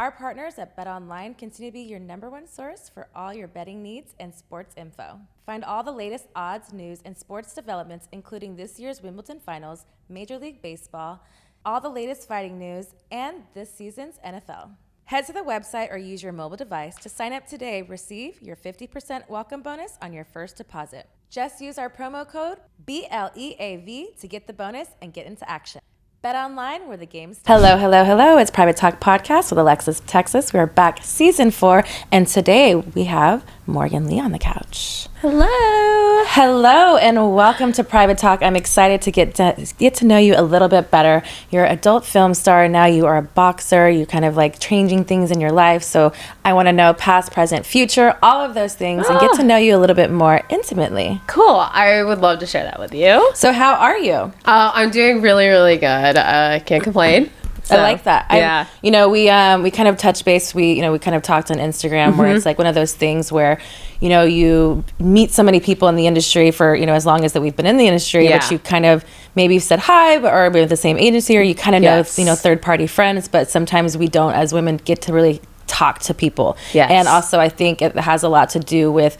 Our partners at BetOnline continue to be your #1 source for all your betting needs and sports info. Find all the latest odds, news, and sports developments, including this year's Wimbledon Finals, Major League Baseball, all the latest fighting news, and this season's NFL. Head to the website or use your mobile device to sign up today. Receive your 50% welcome bonus on your first deposit. Just use our promo code BLEAV to get the bonus and get into action. Bet online where the game starts. Hello. It's Private Talk Podcast with Alexis, Texas. We are back season 4, and today we have Morgan Lee on the couch. Hello, and welcome to Private Talk. I'm excited to get to know you a little bit better. You're an adult film star. Now you are a boxer. You're kind of like changing things in your life. So I want to know past, present, future, all of those things, and get to know you a little bit more intimately. Cool. I would love to share that with you. So how are you? I'm doing really, really good. Can't complain. So, I like that. Yeah. We kind of touched base. We kind of talked on Instagram where it's like one of those things where, you meet so many people in the industry for, as long as that we've been in the industry, but you kind of maybe said hi, or we're the same agency, or you kind of know, third party friends, but sometimes we don't, as women, get to really talk to people. Yes. And also I think it has a lot to do with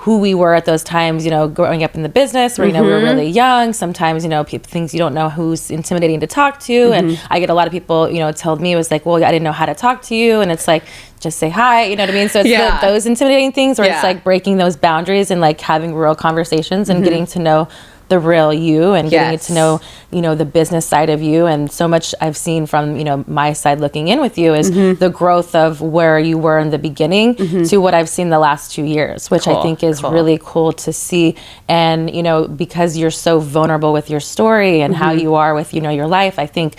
who we were at those times, growing up in the business where, we were really young. Sometimes, things you don't know who's intimidating to talk to. And I get a lot of people, told me, it was like, well, I didn't know how to talk to you. And it's like, just say hi, you know what I mean? So it's those intimidating things where it's like breaking those boundaries and like having real conversations and getting to know the real you and getting to know, the business side of you. And so much I've seen from, my side looking in with you is the growth of where you were in the beginning to what I've seen the last 2 years, which I think is really cool to see. And, because you're so vulnerable with your story and how you are with, your life, I think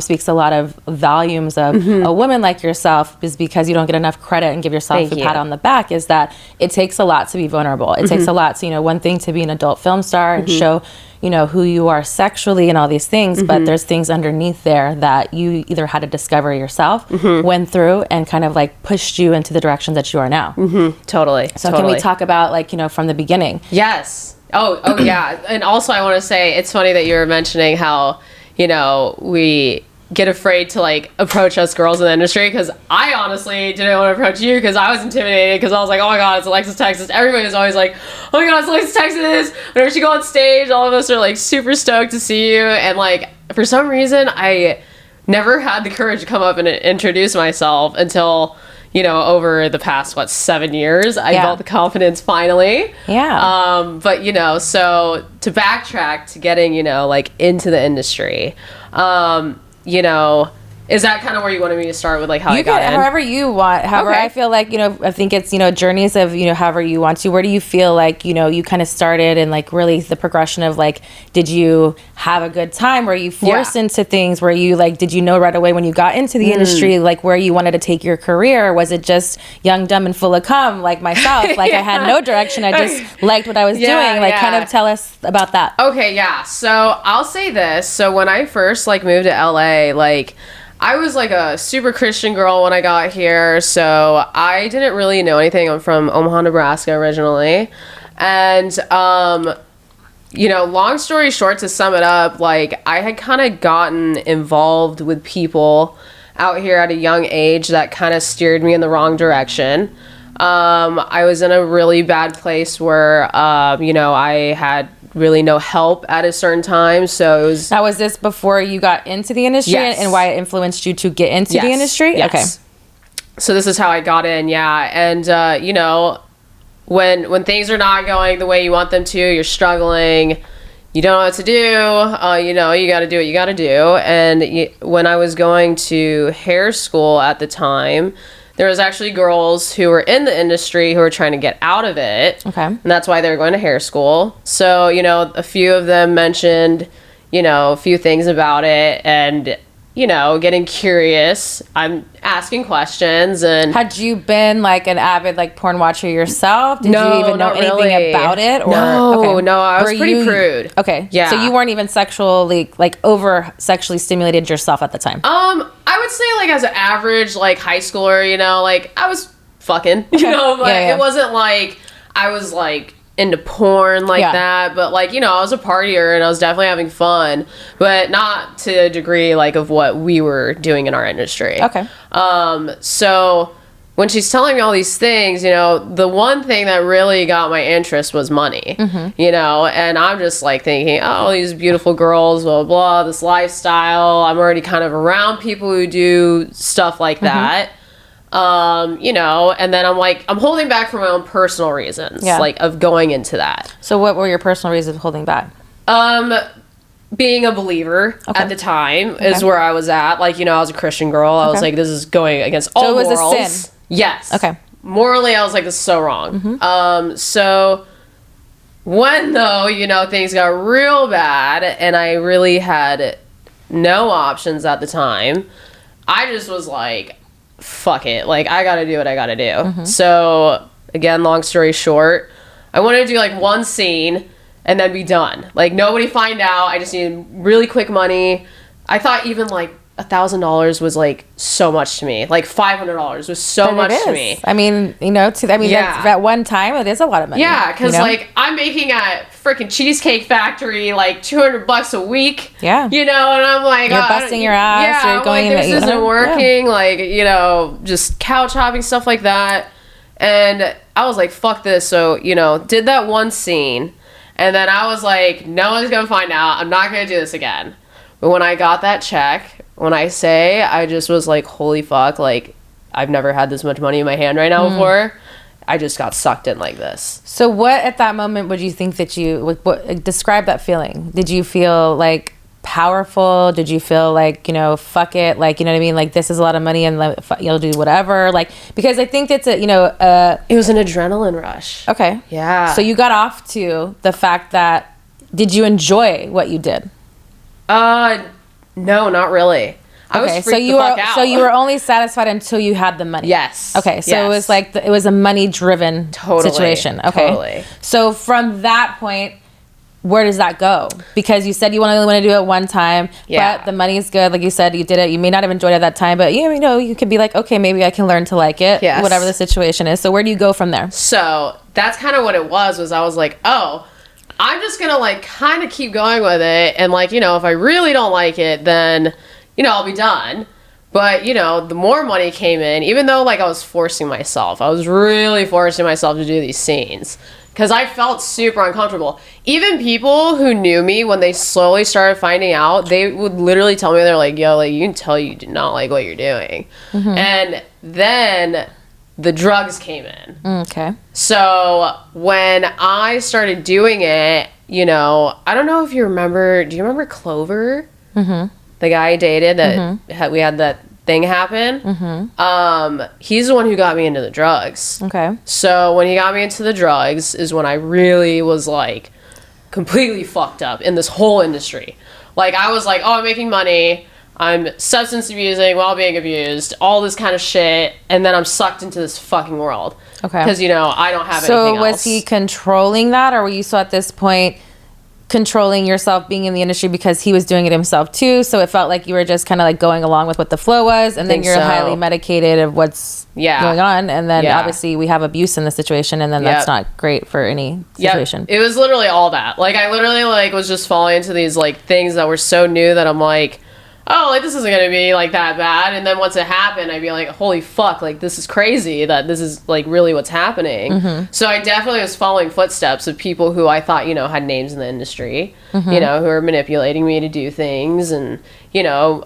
speaks a lot of volumes of a woman like yourself, is because you don't get enough credit and give yourself a pat on the back, is that it takes a lot to be vulnerable. It takes a lot to, one thing to be an adult film star and show who you are sexually and all these things, but there's things underneath there that you either had to discover yourself, went through, and kind of like pushed you into the direction that you are now. Totally. So can we talk about from the beginning? Yes. Oh yeah. And also I want to say, it's funny that you were mentioning how we get afraid to like approach us girls in the industry, because I honestly didn't want to approach you because I was intimidated, because I was like, oh my god, it's Alexis, Texas. Everybody was always like, oh my god, it's Alexis, Texas. Whenever she go on stage, all of us are like super stoked to see you. And like for some reason I never had the courage to come up and introduce myself until over the past 7 years I built the confidence finally. But so to backtrack to getting like into the industry, is that kind of where you wanted me to start with, like, how I got in? However you want. However, I feel like, I think it's, journeys of, however you want to. Where do you feel like, you kind of started, and like really the progression of like, did you have a good time? Were you forced into things? Were you like, did you know right away when you got into the industry, like where you wanted to take your career? Or was it just young, dumb, and full of cum like myself? Like I had no direction. I just liked what I was doing. Like kind of tell us about that. Okay, yeah. So I'll say this. So when I first like moved to LA, like I was like a super Christian girl when I got here, so I didn't really know anything. I'm from Omaha, Nebraska originally. And, long story short, to sum it up, like I had kind of gotten involved with people out here at a young age that kind of steered me in the wrong direction. I was in a really bad place where, I had really no help at a certain time. So it was... Now, was this before you got into the industry? Yes. And why it influenced you to get into the industry? Yes. Okay. So this is how I got in, And, when things are not going the way you want them to, you're struggling, you don't know what to do, you got to do what you got to do. And when I was going to hair school at the time, there was actually girls who were in the industry who were trying to get out of it. Okay. And that's why they were going to hair school. So, a few of them mentioned, a few things about it, and, getting curious. I'm asking questions. And had you been like an avid like porn watcher yourself? Did you even know anything about it? Or No, I was pretty prude. Okay. Yeah. So you weren't even sexually over sexually stimulated yourself at the time? I would say like as an average like high schooler, like I was fucking, but it wasn't like I was like into porn like Yeah. that, but like, you know, I was a partier and I was definitely having fun, but not to a degree like of what we were doing in our industry. Okay. So when she's telling me all these things, you know, the one thing that really got my interest was money, you know, and I'm just like thinking, oh, these beautiful girls, blah, blah, blah, this lifestyle. I'm already kind of around people who do stuff like that. You know, and then I'm like, I'm holding back for my own personal reasons, like of going into that. So what were your personal reasons of holding back? Being a believer at the time is where I was at. Like, you know, I was a Christian girl. I was like, this is going against all morals. So it was a sin? Yes. Okay. Morally, I was like, this is so wrong. So when, though, you know, things got real bad and I really had no options at the time, I just was like, fuck it. Like, I gotta do what I gotta do. So, again, long story short, I wanted to do like one scene and then be done. Like, nobody find out. I just needed really quick money. I thought even like $1,000 was like so much to me. Like $500 was so much to me. I mean, you know, that's, at one time it is a lot of money. Yeah, because you know? like I'm making at freaking Cheesecake Factory like $200 a week. Yeah, you know, and I'm like, you're busting your ass. Yeah, you're going. Like, this isn't working. Yeah. Like, you know, just couch hopping, stuff like that. And I was like, fuck this. So, you know, did that one scene, and then I was like, no one's gonna find out. I'm not gonna do this again. But when I got that check, when I say, I just was like, holy fuck, like, I've never had this much money in my hand right now before. I just got sucked in like this. So what at that moment would you think that what describe that feeling? Did you feel like powerful? Did you feel like, you know, fuck it, like, you know what I mean, like, this is a lot of money and you'll do whatever, like, because I think it's a, you know, it was an adrenaline rush. Okay. Yeah. So you got off to the fact that, did you enjoy what you did? No, not really. I was freaked the fuck out. So you were only satisfied until you had the money. Yes. Okay. So it was like it was a money driven situation. Okay. Totally. So from that point, where does that go? Because you said you only want to do it one time, but the money is good. Like you said, you did it. You may not have enjoyed it at that time, but you know, you could be like, okay, maybe I can learn to like it. Yes. Whatever the situation is. So where do you go from there? So that's kind of what it was I was like, oh, I'm just going to like kind of keep going with it. And like, you know, if I really don't like it, then, you know, I'll be done. But, you know, the more money came in, even though like I was forcing myself, I was really forcing myself to do these scenes because I felt super uncomfortable. Even people who knew me, when they slowly started finding out, they would literally tell me, they're like, yo, like, you can tell you do not like what you're doing. And then the drugs came in. Okay. So when I started doing it, you know, I don't know if you remember, do you remember Clover? The guy I dated that we had that thing happen? He's the one who got me into the drugs. Okay. So when he got me into the drugs is when I really was like completely fucked up in this whole industry. Like, I was like, oh, I'm making money. I'm substance abusing while being abused, all this kind of shit, and then I'm sucked into this fucking world. Okay. Because, you know, I don't have anything else. So was he controlling that, or were you still at this point controlling yourself being in the industry because he was doing it himself too? So it felt like you were just kind of like going along with what the flow was, and then you're highly medicated of what's going on, and then obviously we have abuse in the situation, and then that's not great for any situation. It was literally all that. Like, I literally like was just falling into these like things that were so new that I'm like, oh, like, this isn't gonna be like that bad. And then once it happened, I'd be like, holy fuck, like, this is crazy that this is like really what's happening. So I definitely was following footsteps of people who I thought, you know, had names in the industry, you know, who are manipulating me to do things, and, you know,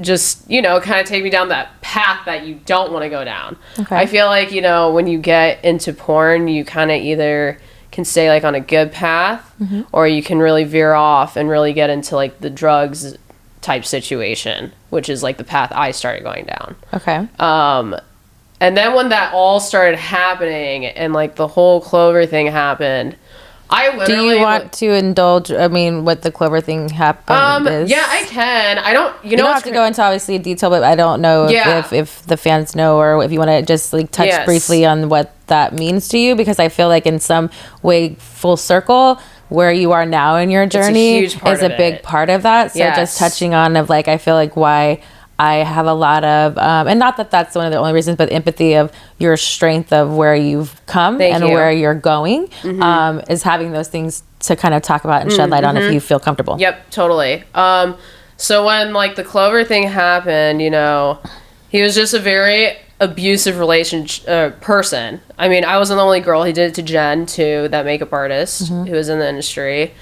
just, you know, kind of take me down that path that you don't want to go down. I feel like, you know, when you get into porn, you kind of either can stay like on a good path, or you can really veer off and really get into like the drugs type situation, which is like the path I started going down. Okay. And then when that all started happening and like the whole Clover thing happened, I literally... Do you want to indulge, I mean, what the Clover thing happened is? Yeah, I can. I don't... You don't have to go into obviously detail, but I don't know if the fans know, or if you want to just like touch briefly on what that means to you, because I feel like in some way, full circle, where you are now in your journey is a big part of that. So just touching on of like, I feel like why I have a lot of, and not that that's one of the only reasons, but empathy of your strength of where you've come where you're going, is having those things to kind of talk about and shed light on if you feel comfortable. Yep, totally. So when like the Clover thing happened, you know, he was just a very abusive person. I mean, I wasn't the only girl. He did it to Jen too, that makeup artist who was in the industry.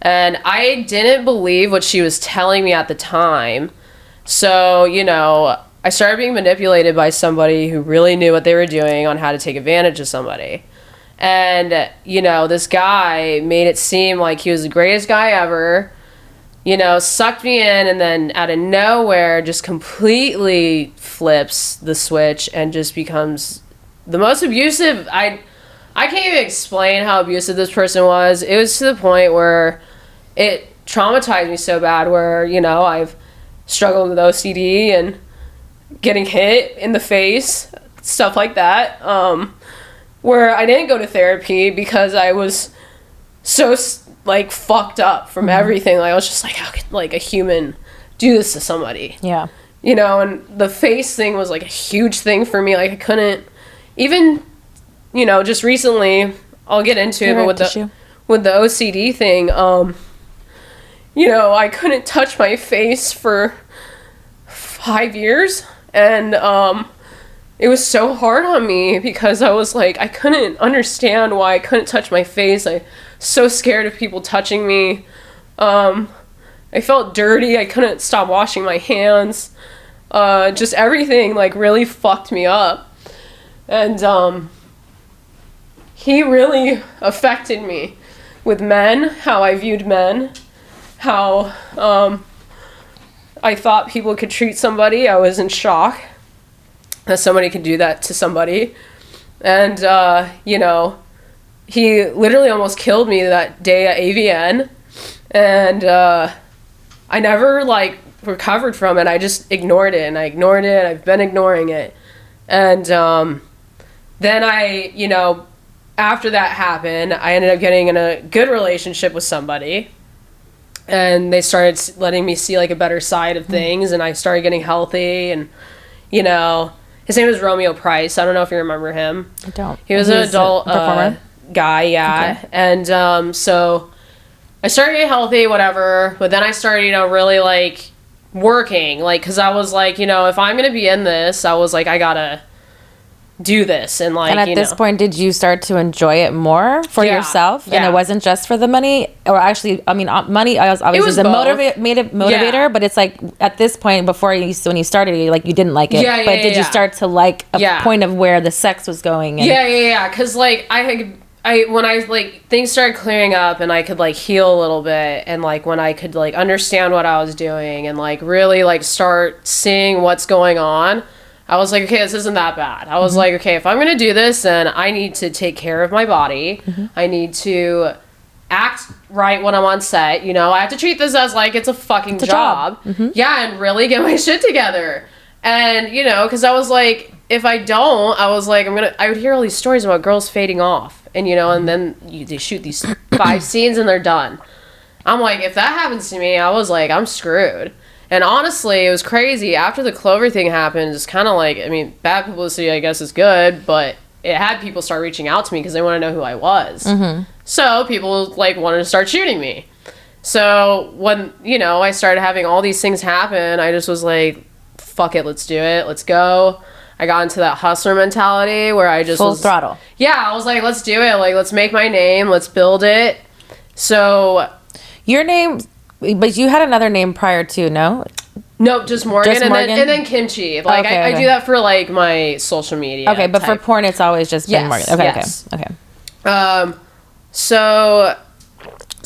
And I didn't believe what she was telling me at the time. So, you know, I started being manipulated by somebody who really knew what they were doing on how to take advantage of somebody. And, you know, this guy made it seem like he was the greatest guy ever, you know, sucked me in, and then out of nowhere just completely flips the switch and just becomes the most abusive. I can't even explain how abusive this person was. It was to the point where it traumatized me so bad where, you know, I've struggled with OCD and getting hit in the face, stuff like that, where I didn't go to therapy because I was so, like, fucked up from everything. Like, I was just like, how could, like, a human do this to somebody? Yeah. You know, and the face thing was, like, a huge thing for me. Like, I couldn't even, you know, just recently, I'll get into it, but with the OCD thing, you know, I couldn't touch my face for 5 years, and it was so hard on me because I was like, I couldn't understand why I couldn't touch my face. I was so scared of people touching me. I felt dirty. I couldn't stop washing my hands. Just everything, like, really fucked me up. And he really affected me with men, how I viewed men, how I thought people could treat somebody. I was in shock that somebody could do that to somebody. And, you know, he literally almost killed me that day at AVN. And I never, like, recovered from it. I just ignored it, and I ignored it. I've been ignoring it. And then I, you know, after that happened, I ended up getting in a good relationship with somebody. And they started letting me see, like, a better side of things, and I started getting healthy. And, you know, his name was Romeo Price. I don't know if you remember him. I don't. He was an adult performer guy, yeah. Okay. And so I started getting healthy, whatever. But then I started, you know, really, like, working. Like, because I was like, you know, if I'm going to be in this, I was like, I got to do this. And, like, and at this point, did you start to enjoy it more for yourself? And it wasn't just for the money? Or actually, I mean, money obviously was a motivator, but it's like at this point, before when you started, like, you didn't like it. But did you start to like a point of where the sex was going? And because, like, when I, like, things started clearing up and I could, like, heal a little bit, and, like, when I could, like, understand what I was doing and, like, really, like, start seeing what's going on, I was like, okay, this isn't that bad. I was like, okay, if I'm going to do this, then I need to take care of my body. I need to act right when I'm on set. You know, I have to treat this as, like, it's a fucking job. Yeah, and really get my shit together. And, you know, because I was like, if I don't, I was like, I would hear all these stories about girls fading off. And, you know, and then they shoot these 5 scenes and they're done. I'm like, if that happens to me, I was like, I'm screwed. And honestly, it was crazy. After the Clover thing happened, it's kind of like, I mean, bad publicity, I guess, is good, but it had people start reaching out to me because they want to know who I was. So people, like, wanted to start shooting me. So when, you know, I started having all these things happen, I just was like, fuck it, let's do it. Let's go. I got into that hustler mentality where I just full throttle. Yeah, I was like, let's do it. Like, let's make my name. Let's build it. So your name... But you had another name prior to, no? Nope, just Morgan, and then Kimchi. Like, okay, I do that for, like, my social media. Okay, but for porn, it's always just been Morgan. Okay, okay. So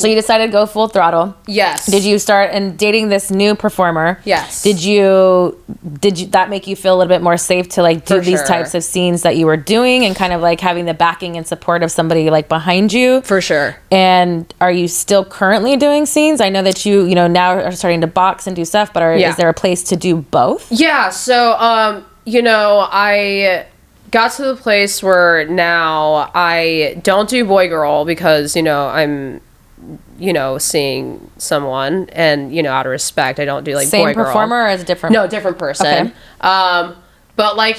you decided to go full throttle. Yes. Did you start dating this new performer? Yes. Did that make you feel a little bit more safe to, like, do these types of scenes that you were doing, and kind of, like, having the backing and support of somebody, like, behind you? For sure. And are you still currently doing scenes? I know that you know, now are starting to box and do stuff, but is there a place to do both? Yeah. So, you know, I got to the place where now I don't do boy girl because, you know, I'm seeing someone, and out of respect, I don't do like same boy girl. Performer or is it different? No, different person. Okay. But like,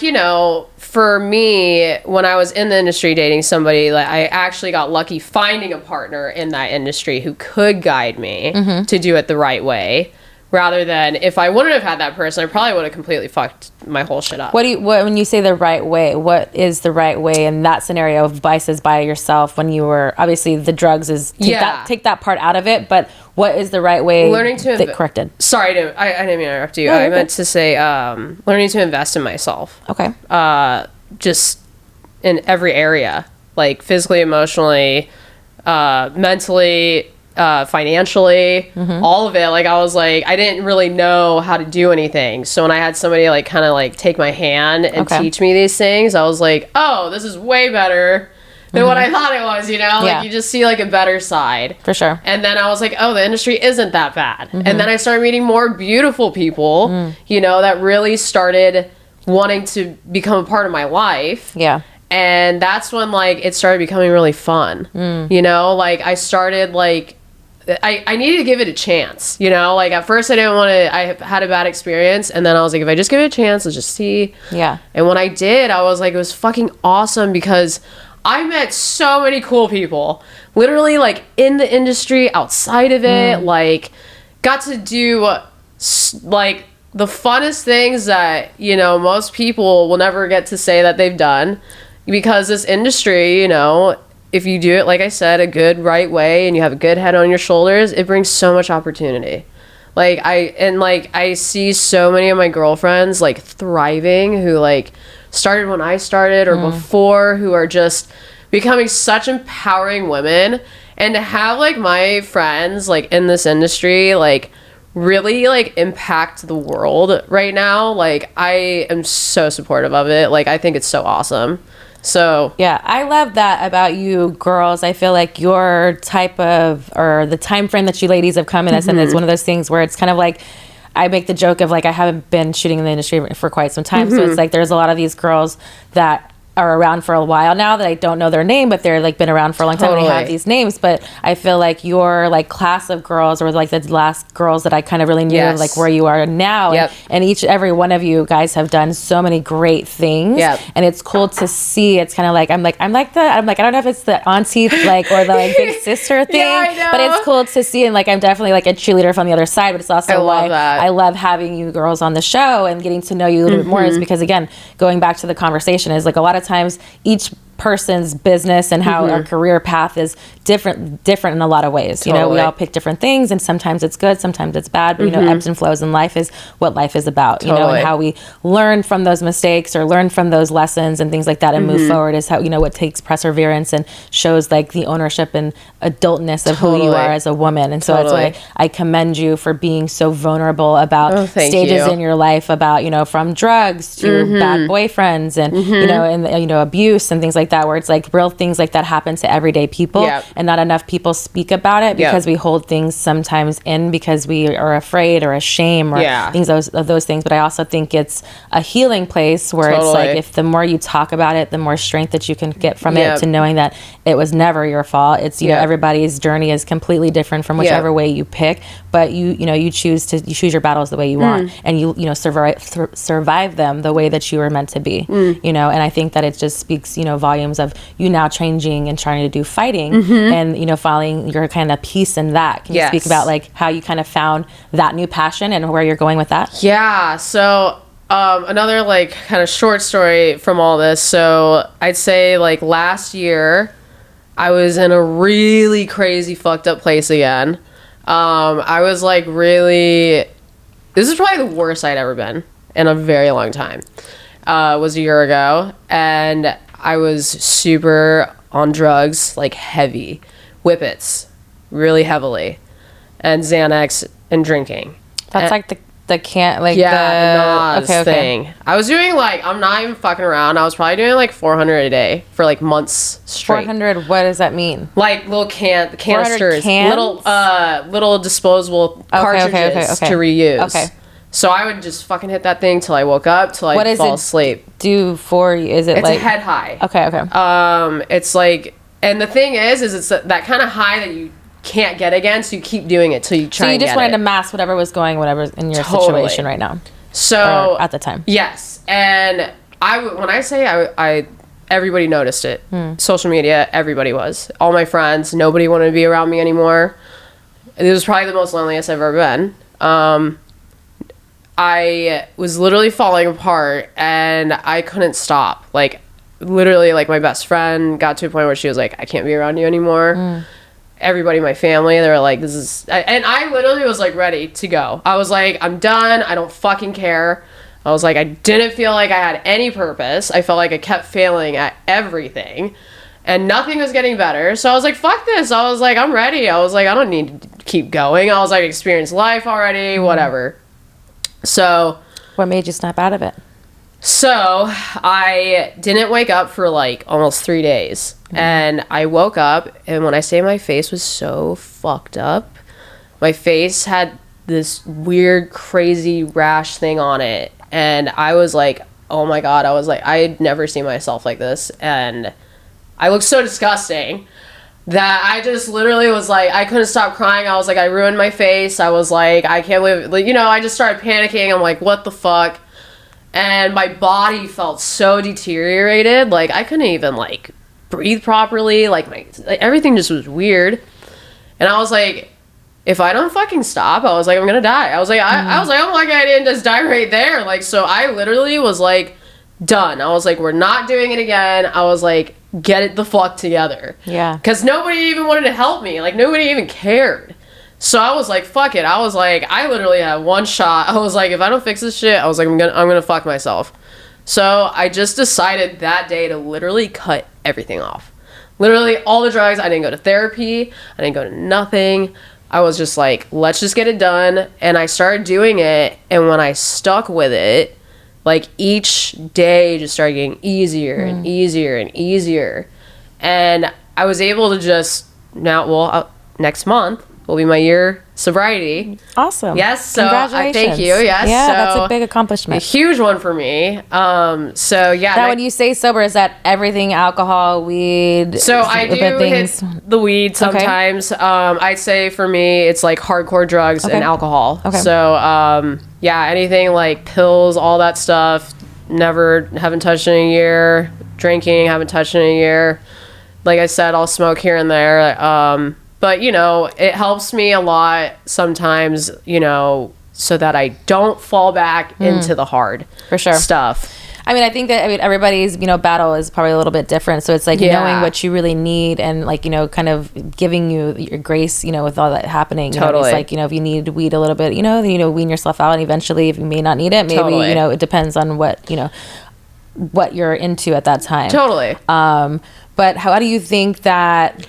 for me, when I was in the industry dating somebody, like I actually got lucky finding a partner in that industry who could guide me to do it the right way. Rather than if I wouldn't have had that person, I probably would have completely fucked my whole shit up. What when you say the right way, what is the right way in that scenario of vices by yourself when you were, obviously the drugs is, take that part out of it, but what is the right way? Learning to corrected. Sorry, I didn't mean to interrupt you. No, I meant to say learning to invest in myself. Okay. Just in every area, like physically, emotionally, mentally, financially, all of it. Like I was like, I didn't really know how to do anything. So when I had somebody like kind of like take my hand and teach me these things, I was like, oh, this is way better than what I thought it was, like you just see like a better side. For sure. And then I was like, oh, the industry isn't that bad. And then I started meeting more beautiful people, that really started wanting to become a part of my life. Yeah. And that's when like it started becoming really fun. Like I started like I needed to give it a chance, like at first I didn't want to, I had a bad experience, and then I was like, if I just give it a chance, let's just see. Yeah. And when I did, I was like, it was fucking awesome because I met so many cool people, literally like in the industry, outside of it, like got to do like the funnest things that, most people will never get to say that they've done, because this industry, if you do it, like I said, a good right way and you have a good head on your shoulders, it brings so much opportunity. Like I see so many of my girlfriends like thriving who like started when I started or before, who are just becoming such empowering women. And to have like my friends like in this industry like really like impact the world right now, like I am so supportive of it. Like I think it's so awesome. So yeah, I love that about you girls. I feel like your type of, or the time frame that you ladies have come in us, and it's one of those things where it's kind of like, I make the joke of like, I haven't been shooting in the industry for quite some time. So it's like, there's a lot of these girls that are around for a while now that I don't know their name, but they're like been around for a long time and they have these names. But I feel like your like class of girls, or like the last girls that I kind of really knew, like where you are now, and every one of you guys have done so many great things, and it's cool to see. It's kind of like I'm like I don't know if it's the auntie like or the like big sister thing, but it's cool to see. And like I'm definitely like a cheerleader from the other side, but it's also why I love having you girls on the show and getting to know you a little bit more, is because again, going back to the conversation, is like a lot of times each person's business and how our career path is different in a lot of ways. We all pick different things, and sometimes it's good, sometimes it's bad, but ebbs and flows in life is what life is about. And how we learn from those mistakes or learn from those lessons and things like that and move forward is how what takes perseverance and shows like the ownership and adultness of who you are as a woman. And so that's why I commend you for being so vulnerable about stages in your life, about from drugs to bad boyfriends and and abuse and things like that, where it's like real things like that happen to everyday people, and not enough people speak about it because we hold things sometimes in because we are afraid or ashamed or things of those things. But I also think it's a healing place where it's like, if the more you talk about it, the more strength that you can get from it, to knowing that it was never your fault. It's everybody's journey is completely different from whichever way you pick, but you choose your battles the way you want, and you survive them the way that you were meant to be. And I think that it just speaks volumes of you now changing and trying to do fighting and following your kind of peace in that. Can you speak about like how you kind of found that new passion and where you're going with that? So another like kind of short story from all this. So I'd say like last year I was in a really crazy fucked up place again. I was like this is probably the worst I'd ever been in a very long time. Was a year ago, and I was super on drugs, like heavy, whippets, really heavily, and Xanax and drinking. That's like the can't like the Nas thing. I was doing like, I'm not even fucking around, I was probably doing like 400 a day for like months straight. 400, what does that mean? Like little canisters, little disposable cartridges to reuse. Okay. So I would just fucking hit that thing till I woke up, till I fall asleep. Do for you? Is it it's like a head high? Okay. It's like, and the thing is it's that kind of high that you can't get again, so you keep doing it till you try. So you just wanted to mask whatever was whatever's in your situation right now. So at the time, yes, and when I say I everybody noticed it. Social media, everybody was. All my friends, nobody wanted to be around me anymore. It was probably the most loneliest I've ever been. I was literally falling apart, and I couldn't stop. Like, literally, like, my best friend got to a point where she was like, I can't be around you anymore. Everybody in my family, they were like, this is... And I literally was, like, ready to go. I was like, I'm done. I don't fucking care. I was like, I didn't feel like I had any purpose. I felt like I kept failing at everything. And nothing was getting better. So I was like, fuck this. I was like, I'm ready. I was like, I don't need to keep going. I was like, experience life already, whatever. So... What made you snap out of it? So I didn't wake up for like almost 3 days. And I woke up, and when I say my face was so fucked up, my face had this weird, crazy rash thing on it. And I was like, oh my God. I was like, I had never seen myself like this. And I looked so disgusting that I just literally was like, I couldn't stop crying. I was like, I ruined my face. I was like, I can't believe, like, you know, I just started panicking. I'm like, what the fuck? And my body felt so deteriorated. Like, I couldn't even, like, breathe properly. Like, everything just was weird. And I was like, if I don't fucking stop, I was like, I'm gonna die. I was like, I was like, oh my God, I didn't just die right there. Like, so I literally was like, done. I was like, we're not doing it again. I was like, get it the fuck together. Yeah. Because nobody even wanted to help me. Like, nobody even cared. So I was like, fuck it. I was like, I literally had one shot. I was like, if I don't fix this shit, I was like, I'm gonna fuck myself. So I just decided that day to literally cut everything off. Literally all the drugs. I didn't go to therapy. I didn't go to nothing. I was just like, let's just get it done. And I started doing it. And when I stuck with it, like, each day just started getting easier and easier and easier. And I was able to just next month will be my year sobriety. Awesome. Yes. So congratulations. Thank you. Yes. Yeah, so that's a big accomplishment. A huge one for me. So yeah. Now, when you say sober, is that everything, alcohol, weed? So I do hit the weed sometimes. Okay. I'd say for me, it's like hardcore drugs and alcohol. Okay. So yeah, anything like pills, all that stuff. Haven't touched in a year. Drinking, haven't touched in a year. Like I said, I'll smoke here and there. But, you know, it helps me a lot sometimes, you know, so that I don't fall back into the hard stuff. I mean, I think that everybody's, you know, battle is probably a little bit different. So it's like knowing what you really need and, like, you know, kind of giving you your grace, you know, with all that happening. Totally. You know, it's like, you know, if you need weed a little bit, you know, wean yourself out. And eventually, if you may not need it, maybe, you know, it depends on what, you know, what you're into at that time. Totally. But how do you think that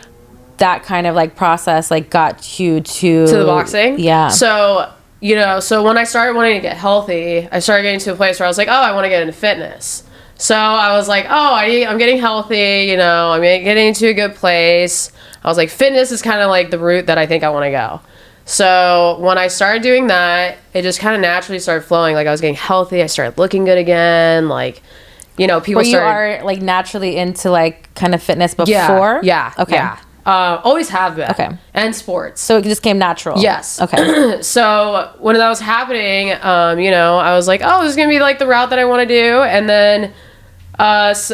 kind of like process like got you to the boxing? Yeah. So, you know, so when I started wanting to get healthy, I started getting to a place where I was like, oh, I want to get into fitness. So I was like, oh, I'm getting healthy, you know, I'm getting into a good place. I was like, fitness is kind of like the route that I think I want to go. So when I started doing that, it just kind of naturally started flowing. Like, I was getting healthy. I started looking good again. Like, you know, people you are like naturally into like kind of fitness before? Yeah. Okay. Yeah. Always have been. Okay. And sports. So it just came natural. Yes. Okay. So when that was happening, you know, I was like, oh, this is going to be like the route that I want to do. And then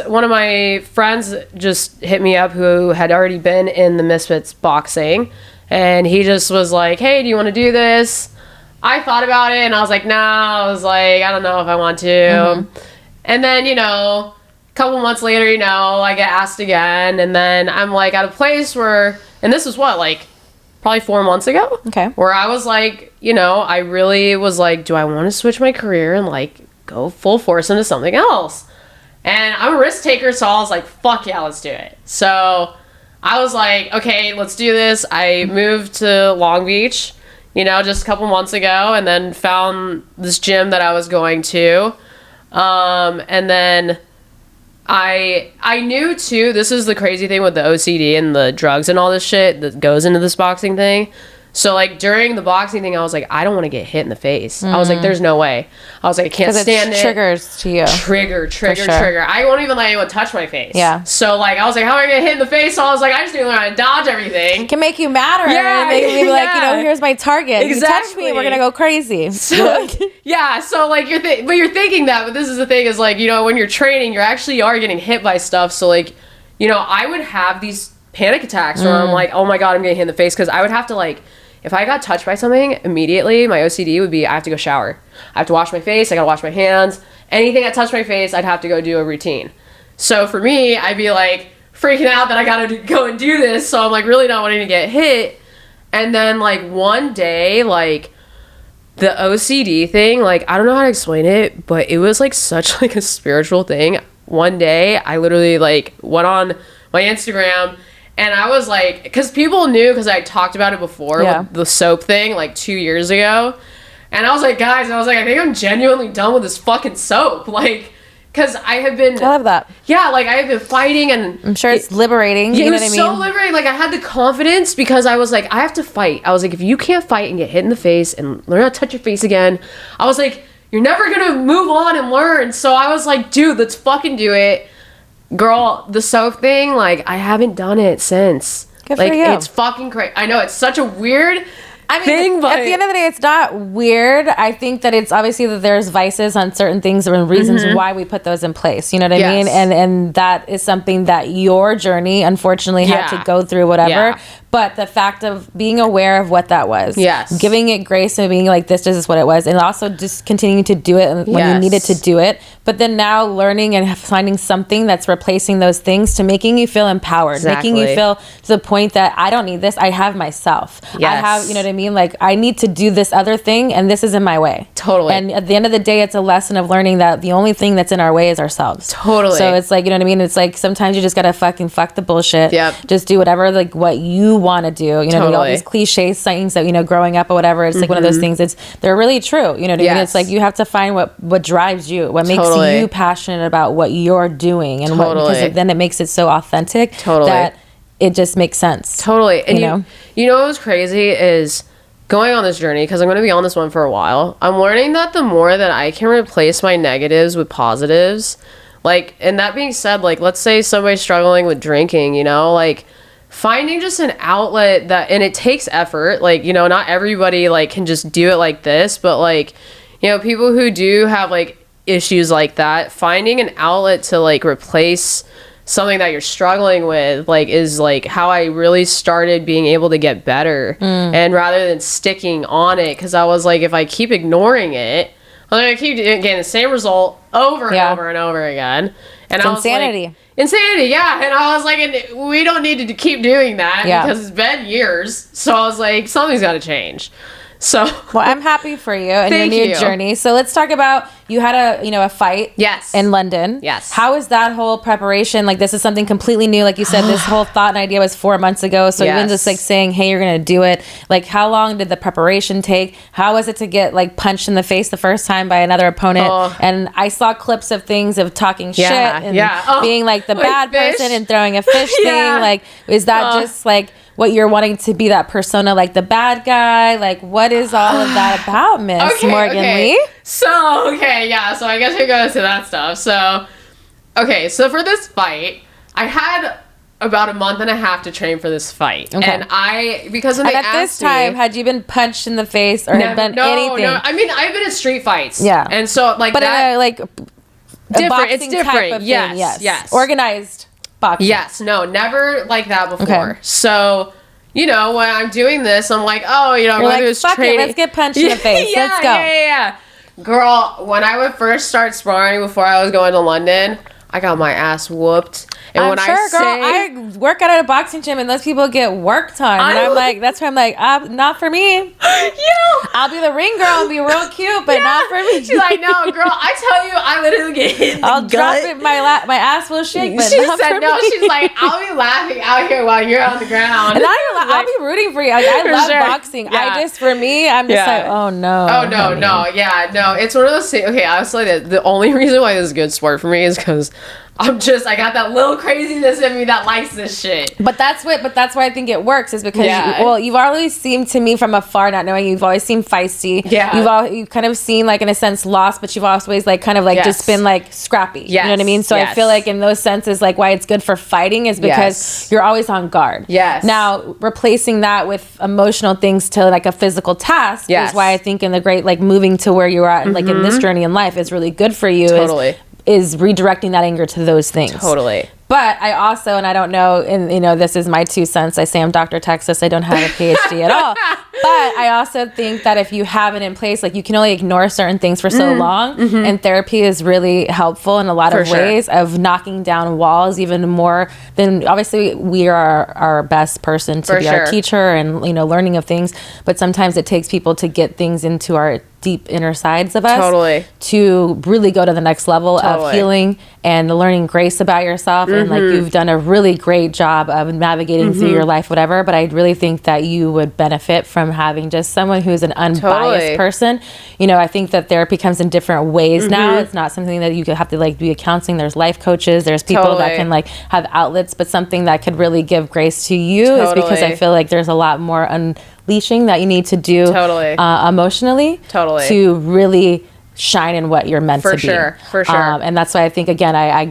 one of my friends just hit me up who had already been in the Misfits boxing. And he just was like, hey, do you want to do this? I thought about it and I was like, nah. I was like, I don't know if I want to. Mm-hmm. And then, you know, couple months later, you know, I get asked again, and then I'm like at a place where, and this was what, like probably 4 months ago, okay, where I was like, you know, I really was like, do I want to switch my career and like go full force into something else? And I'm a risk taker, so I was like, fuck yeah, let's do it. So I was like, okay, let's do this. I moved to Long Beach, you know, just a couple months ago, and then found this gym that I was going to, and then I knew too, this is the crazy thing with the OCD and the drugs and all this shit that goes into this boxing thing. So like during the boxing thing, I was like, I don't want to get hit in the face. I was like, there's no way. I was like, I can't stand it. Triggers to you. Trigger. I won't even let anyone touch my face. Yeah. So like, I was like, how am I gonna hit in the face? So I was like, I just need to learn how to dodge everything. It can make you madder. Yeah. And make me like, here's my target. Exactly. You touch me, we're gonna go crazy. So, yeah. So like you're thinking that, but this is the thing is like, when you're training, you are getting hit by stuff. So like, I would have these panic attacks where I'm like, oh my God, I'm getting hit in the face. Cause I would have to like, if I got touched by something, immediately my OCD would be I have to go shower. I have to wash my face. I gotta wash my hands. Anything that touched my face, I'd have to go do a routine. So for me, I'd be like freaking out that I gotta go and do this. So I'm like really not wanting to get hit. And then like one day, like the OCD thing, like I don't know how to explain it, but it was like such like a spiritual thing. One day I literally like went on my Instagram. And I was like, because people knew, because I talked about it before with the soap thing like 2 years ago. And I was like, guys, I think I'm genuinely done with this fucking soap. Like, because I have been. I love that. Yeah, like I have been fighting and. I'm sure it's liberating. Yeah, you know it was what I mean? so liberating. Like I had the confidence because I was like, I have to fight. I was like, if you can't fight and get hit in the face and learn how to touch your face again, I was like, you're never going to move on and learn. So I was like, dude, let's fucking do it. Girl, the soap thing, like, I haven't done it since. Good like, for you. It's fucking crazy. I know, it's such a weird thing, but at the end of the day, it's not weird. I think that it's obviously that there's vices on certain things and reasons why we put those in place. You know what I mean? And that is something that your journey, unfortunately, had to go through, whatever. Yeah. But the fact of being aware of what that was, giving it grace and being like, this is what it was, and also just continuing to do it when you needed to do it. But then now learning and finding something that's replacing those things to making you feel empowered, making you feel to the point that I don't need this. I have myself. I have, you know what I mean? Like I need to do this other thing, and this is in my way. Totally. And at the end of the day, it's a lesson of learning that the only thing that's in our way is ourselves. Totally. So it's like, you know what I mean? It's like sometimes you just gotta fucking fuck the bullshit. Yep. Just do whatever, like what you want to do. You know, all these cliche sayings that, growing up or whatever, it's like one of those things. They're really true. You know what I mean? It's like you have to find what drives you, what makes you passionate about what you're doing, and because then it makes it so authentic that it just makes sense. Totally. And you know what was crazy is going on this journey, because I'm going to be on this one for a while. I'm learning that the more that I can replace my negatives with positives, like, and that being said, like, let's say somebody's struggling with drinking, like, finding just an outlet that, and it takes effort, like, not everybody like can just do it like this, but like, people who do have like issues like that, finding an outlet to like replace something that you're struggling with, like, is like how I really started being able to get better. And rather than sticking on it, because I was like, if I keep ignoring it, I'm gonna keep getting the same result over and over and over again. And it's insanity. Like, insanity, yeah. And I was like, and we don't need to keep doing that because it's been years. So I was like, something's got to change. So well, I'm happy for you and your new journey. So let's talk about, you had a fight in London. Yes. How is that whole preparation? Like, this is something completely new. Like you said, this whole thought and idea was 4 months ago. So even just like saying, hey, you're going to do it. Like, how long did the preparation take? How was it to get like punched in the face the first time by another opponent? And I saw clips of things of talking shit and being like the bad person and throwing a fish thing. Like, is that just like what you're wanting to be, that persona, like the bad guy? Like, what is all of that about, Miss Morgan Lee? So I guess we go into that stuff. So for this fight, I had about a month and a half to train for this fight. And because when at this time, had you been punched in the face or had been anything? No, I mean, I've been in street fights. Yeah. And so like but that. But like different. It's different. Type of thing. Yes. Organized boxing. Yes. No, never like that before. Okay. So, when I'm doing this, I'm like, I'm going to do this training. Let's get punched in the face. Let's go. Yeah. Girl, when I would first start sparring before I was going to London, I got my ass whooped. And I'm sure, girl, I work out at a boxing gym and those people get worked on. And I'm like, that's why I'm like, not for me. I'll be the ring girl and be real cute, but not for me. She's like, no, girl, I tell you, I literally get hit in the I'll drop it, my ass will shake, but she said no. She's like, I'll be laughing out here while you're on the ground. And I'll be rooting for you. Like, I love boxing. For me, I'm just like, oh no. Oh no, no. Yeah, no. It's one of those things. Okay, honestly, the only reason why this is a good sport for me is because I got that little craziness in me that likes this shit. But that's why I think it works, is because you've always seemed to me from afar, not knowing, you've always seemed feisty. Yeah. You've kind of seen, like, in a sense, lost, but you've always, like, kind of, like, just been, like, scrappy. Yes. You know what I mean? So I feel like in those senses, like, why it's good for fighting is because you're always on guard. Yes. Now, replacing that with emotional things to, like, a physical task is why I think in the great, like, moving to where you are at, like, in this journey in life is really good for you. Totally. Is redirecting that anger to those things. Totally. But I also, and I don't know, and you know, this is my 2 cents. I say I'm Dr. Texas. I don't have a PhD at all. But I also think that if you have it in place, like, you can only ignore certain things for so long. And therapy is really helpful in a lot of ways of knocking down walls even more than, obviously, we are our best person to be our teacher and, you know, learning of things. But sometimes it takes people to get things into our deep inner sides of us to really go to the next level of healing and learning grace about yourself. And like, you've done a really great job of navigating through your life, whatever. But I really think that you would benefit from having just someone who's an unbiased person. You know, I think that therapy comes in different ways now. It's not something that you could have to, like, do a counseling. There's life coaches. There's people that can, like, have outlets. But something that could really give grace to you is because I feel like there's a lot more unleashing that you need to do emotionally to really shine in what you're meant to be. For sure. And that's why I think, again, I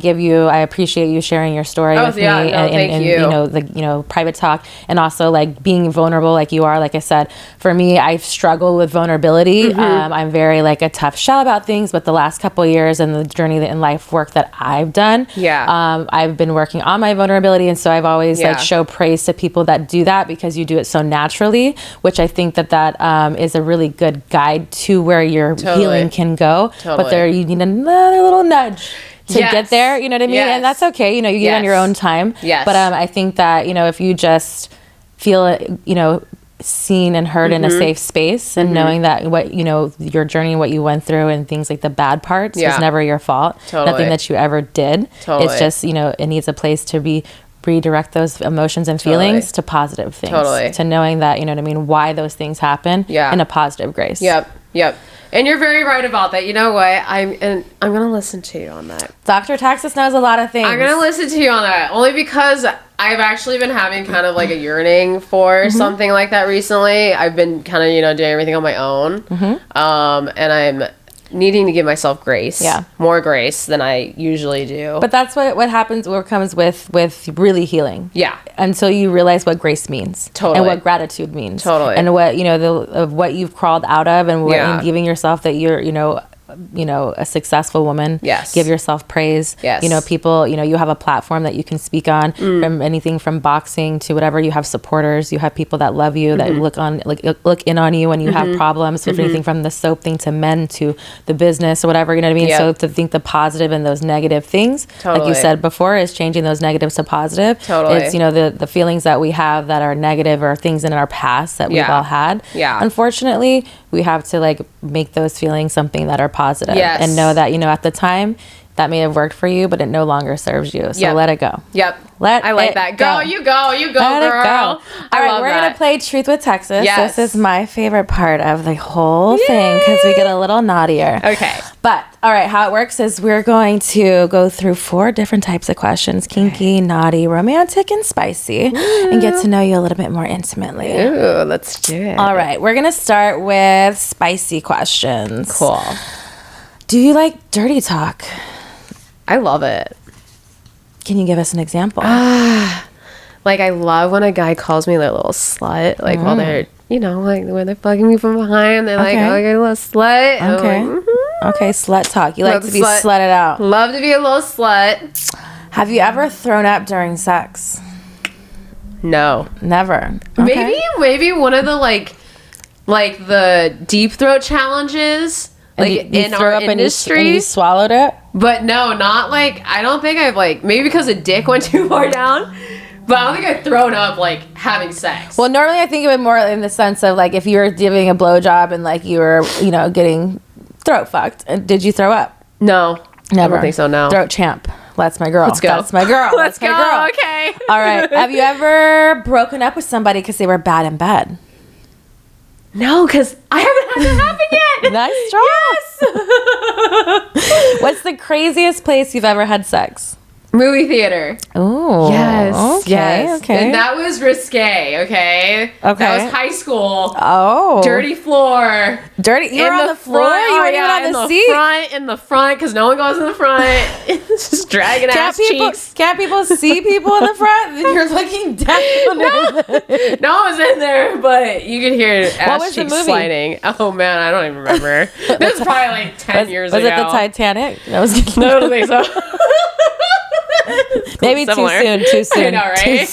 appreciate you sharing your story with me and you know, the, you know, private talk, and also, like, being vulnerable like you are. Like I said, for me, I've struggled with vulnerability. I'm very, like, a tough shell about things, but the last couple of years and the journey in life work that I've done, I've been working on my vulnerability. And so I've always like show praise to people that do that, because you do it so naturally, which I think that is a really good guide to where your healing can go. But there, you need another little nudge to get there, you know what I mean? And that's okay, you know, you get on your own time. But I think that, you know, if you just feel, you know, seen and heard in a safe space, and knowing that what, you know, your journey, what you went through, and things like the bad parts was never your fault. Nothing that you ever did. It's just, you know, it needs a place to redirect those emotions and feelings to positive things. To knowing that, you know what I mean, why those things happen in a positive grace. Yep. And you're very right about that. You know what? I'm gonna listen to you on that. Dr. Texas knows a lot of things. I'm gonna listen to you on that, only because I've actually been having kind of like a yearning for something like that recently. I've been kind of, you know, doing everything on my own, and I'm needing to give myself grace, more grace than I usually do. But that's what happens, what comes with really healing. Until you realize what grace means. And what gratitude means. And what, you know, of what you've crawled out of, and what, and giving yourself that you're, you know, a successful woman. Give yourself praise. You know, people, you know, you have a platform that you can speak on, from anything from boxing to whatever. You have supporters, you have people that love you, that look in on you when you have problems, with anything from the soap thing to men to the business or whatever, you know what I mean? So to think the positive in those negative things, like you said before, is changing those negatives to positive. It's, you know, the feelings that we have that are negative, or things in our past that we've all had. Unfortunately, we have to, like, make those feelings something that are positive, and know that, you know, at the time that may have worked for you, but it no longer serves you. So let it go. I like that. Go, you go, let girl. It go. All right, we're going to play Truth with Texas. This is my favorite part of the whole thing, because we get a little naughtier. Okay. But, all right, how it works is we're going to go through 4 different types of questions: kinky, naughty, romantic, and spicy, and get to know you a little bit more intimately. Ooh, let's do it. All right, we're going to start with spicy questions. Cool. Do you like dirty talk? I love it. Can you give us an example? Like, I love when a guy calls me their little slut, like, while they're, you know, like, when they're fucking me from behind, they're like, oh, you're a little slut. Okay, slut talk. You like to be slutted out. Love to be a little slut. Have you ever thrown up during sex? No. Never. Okay. Maybe one of the, like the deep throat challenges, like, you in our industry. And you swallowed it? But no, not like, I don't think I've, like, maybe because a dick went too far down, but I don't think I've thrown up, like, having sex. Well, normally I think of it more in the sense of, like, if you were giving a blowjob and, like, you were, you know, getting throat fucked. Did you throw up? No. Never. I don't think so, no. Throat champ. That's my girl. Let's go. That's my girl. Let's go. Girl. Okay. All right. Have you ever broken up with somebody because they were bad in bed? No, because I haven't had that happen yet. Nice try. Yes. What's the craziest place you've ever had sex? Movie theater. Oh. Yes. Okay. Yes. Okay. And that was risque. Okay. Okay. That was high school. Oh. Dirty floor. Dirty. You were on the floor. You weren't even on the seat. In the front, because no one goes in the front. Just dragging ass cheeks. Can't people see people in the front? You're looking down. No one was in there, but you could hear ass cheeks sliding. Oh man, I don't even remember. This was probably like 10 years ago. Was it the Titanic? I don't think so. Maybe too soon. I know, right?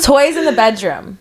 Toys in the bedroom.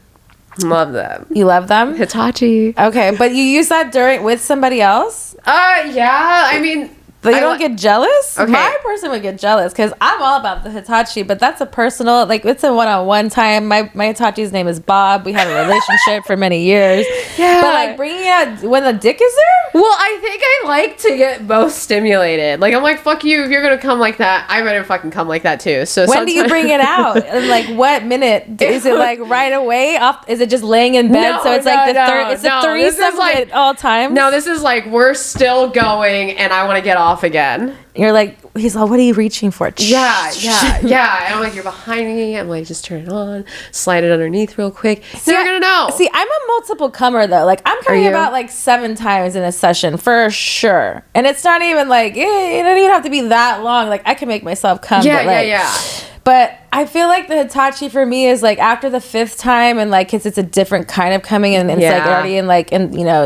Love them. You love them? Hitachi. Okay, but you use that with somebody else? Yeah. I mean, but you don't get jealous? Okay. My person would get jealous because I'm all about the Hitachi, but that's a personal, like, it's a one-on-one time. My Hitachi's name is Bob. We had a relationship for many years. Yeah. But, like, bringing it out when the dick is there? Well, I think I like to get both stimulated. Like, I'm like, fuck you. If you're going to come like that, I better fucking come like that, too. So when do you bring it out? And, like, what minute? Is it, like, right away? Is it just laying in bed? So it's, like, it's a threesome at all times? No, this is, like, we're still going, and I want to get off again. You're like, he's like, what are you reaching for? Yeah. And I'm like, you're behind me. I'm like, just turn it on, slide it underneath real quick. So you're gonna know. See, I'm a multiple comer though. Like, I'm coming about like 7 times in a session for sure. And it's not even like, it doesn't even have to be that long. Like, I can make myself come. Yeah. But I feel like the Hitachi for me is like after the 5th time, and like it's a different kind of coming, and it's like already in like, and you know,